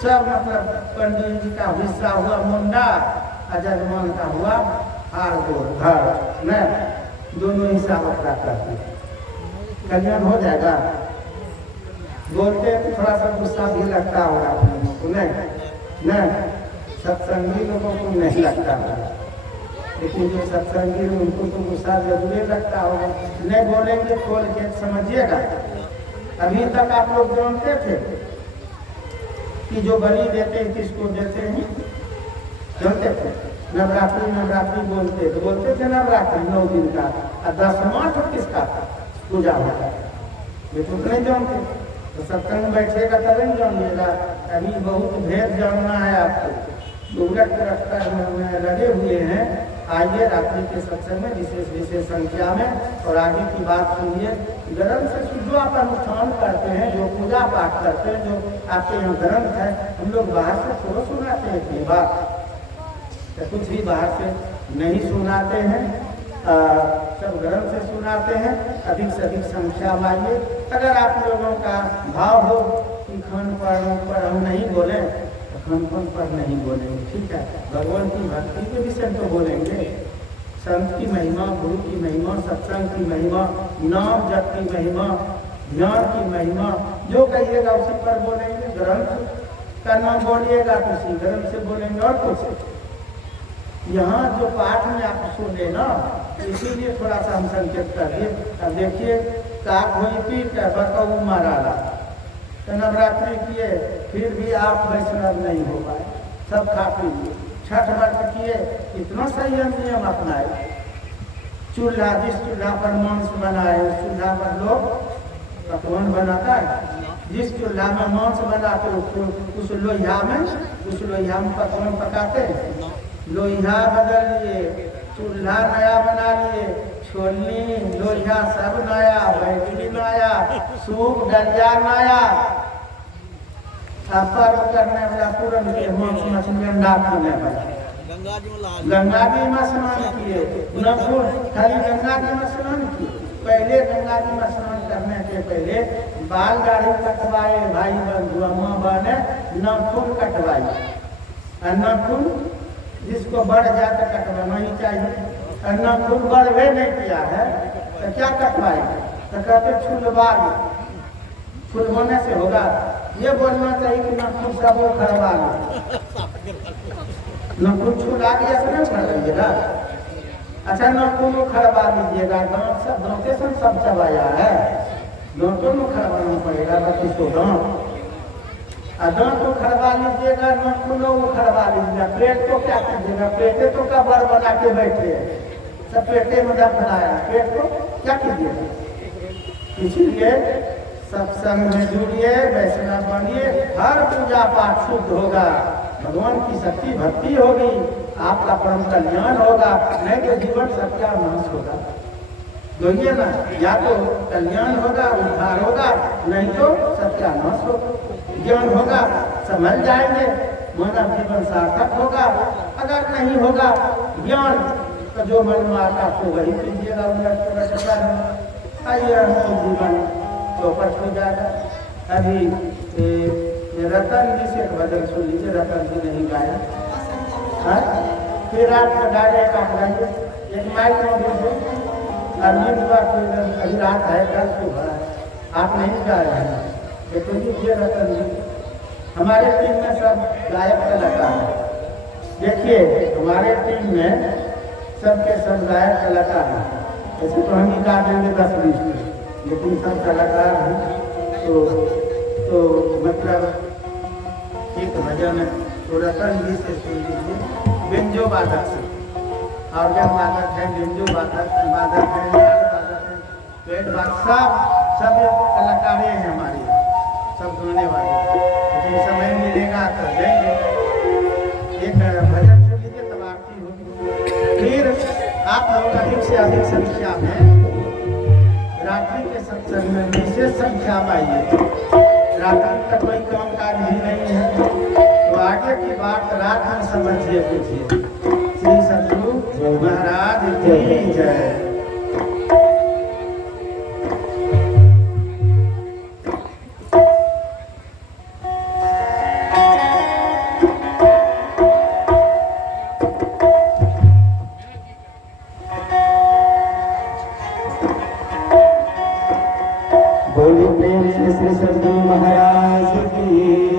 सब मतलब पंडित जी का हिस्सा हुआ मुंडा, जजमान का हुआ हार गोर घर, न दोनों हिस्सा बकरा करते, कल्याण हो जाएगा। बोलते थोड़ा सा गुस्सा भी लगता होगा आप लोगों को, नहीं सत्संगी लोगों को नहीं लगता होगा, लेकिन जो सत्संगी उनको तो गुस्सा जरूर लगता होगा। नहीं बोलेंगे खोल के समझिएगा। अभी तक आप लोग जानते थे कि जो बलि देते हैं किसको देते हैं, जानते थे? नवरात्रि बोलते थे नवरात्रि 9 दिन का, और 10वां तो किसका पूजा होता है, ये तो नहीं जानते। तो सत्संग बैठेगा तब नहीं जानिएगा। अभी बहुत भेद जानना है आपको, उलट रफ्तार में लगे हुए हैं। आइए रात्रि के सत्संग में विशेष संख्या में, और आगे की बात सुनिए। ग्रंथ से जो आप अनुष्ठान करते हैं, जो पूजा पाठ करते हैं, जो आपके यहाँ ग्रंथ है, हम लोग बाहर से थोड़ा सुनाते हैं इतनी बात, तो कुछ भी बाहर से नहीं सुनाते हैं, सब ग्रंथ से सुनाते हैं। अधिक से अधिक संख्या में आइए। अगर आप लोगों का भाव हो कि खान पर हम नहीं बोले, खानपान पर नहीं बोलेंगे, ठीक है? भगवान की भक्ति के विषय तो बोलेंगे, संत की महिमा, गुरु की महिमा, सत्संग की महिमा, नाम जप की महिमा, ज्ञान की महिमा, जो कहिएगा उसी पर बोलेंगे। ग्रंथ का नाम बोलिएगा तो उसी ग्रंथ से बोलेंगे। और कुछ यहाँ जो पाठ में आप सुने ना, इसीलिए थोड़ा सा हम संकेत कर दिए। अब देखिए, काक हुई पीट बकऊ मारा, तो नवरात्रि किए फिर भी आप वैष्णव नहीं हो पाए, सब खा पी लिए। छठ व्रत किए, इतना संयम नियम अपनाए। चूल्हा, जिस चूल्हा पर मांस बनाए उस चूल्हा पर लोग पकवान बनाता है। जिस चूल्हा में मांस बनाते उस लोहिया में पकवान पकाते हैं। लोहिया बदल लिए, चूल्हा नया बना लिए, छोलनी लोहिया सब नया, बैटरी नया, सूप डलिया नया। पर्व करने वाला पूरन के मांस मछली अंडा खाने वाला, गंगा जी में स्नान किए, खाली गंगा जी में स्नान किए। पहले गंगा जी में स्नान करने के पहले बाल दाढ़ी कटवाए, भाई बंधु अम्मा बने नाखून कटवाई। नाखून जिसको बढ़ जाकर कटवाना ही चाहिए, और नाखून बढ़वे नहीं किया है तो क्या कटवाएगा? तो कहते छुलवाई, छुलवाने से होगा। ये बोलना चाहिए कि नाखून सब खड़वा लो, न कुछ ला दिया तो नहीं कर लीजिएगा। अच्छा न कोनो खड़वा लीजिएगा, दांत सब दांते से सब चबाया है, दांतों में खड़वाना पड़ेगा बच्ची को दांत। दांत को खड़वा लीजिएगा, न कोनो खड़वा लीजिएगा। पेट को क्या कीजिएगा, पेटे तो का बर बना के बैठे हैं, सब पेटे में दफनाया, पेट को क्या कीजिएगा। इसीलिए सत्संग में जुड़िए, वैष्णव बनिए, हर पूजा पाठ शुद्ध होगा, भगवान की शक्ति भक्ति होगी, आपका परम कल्याण होगा। नहीं तो जीवन सत्यानाश होगा। दोनों ना, या तो कल्याण होगा, उद्धार होगा, नहीं तो सत्यानाश होगा। ज्ञान होगा, समझ जाएंगे, मानव जीवन सार्थक होगा। अगर नहीं होगा ज्ञान तो जो मन में आता तो वही कीजिएगा। आइए जीवन चौपट हो जाएगा। अभी रतन जी से एक भजन सुन लीजिए, रतन जी नहीं गाया, फिर रात में गाने का गाइए, एक माइक में दीजिए, अभी रात है, कल सुबह आप नहीं गा रहे हैं, लेकिन लीजिए रतन जी। हमारे टीम में सब गायक कलाकार हैं, देखिए हमारे टीम में सबके सब गायक कलाकार हैं। ऐसे तो हम ही गा देंगे 10-20, लेकिन सब कलाकार हैं। तो मतलब एक भजन तो रतन जी से सुन लीजिए, बेंजो वादक से। और जब वादक है, बेंजो वादक है, पेट वादक, सब कलाकारें हैं हमारी, सब गाने वाले। लेकिन समय मिलेगा तो देंगे। एक भजन सुन लीजिए, तब आरती होगी। फिर आप लोग अधिक से अधिक संख्या में रात्रि के सत्संग में विशेष संख्या में आइए। रात्रि तक कोई काम काज ही नहीं है, तो आगे की बात रात में समझिए, पूछिए। श्री सतगुरु महाराज की जय। बोली प्रेम से श्री सतगुरु महाराज की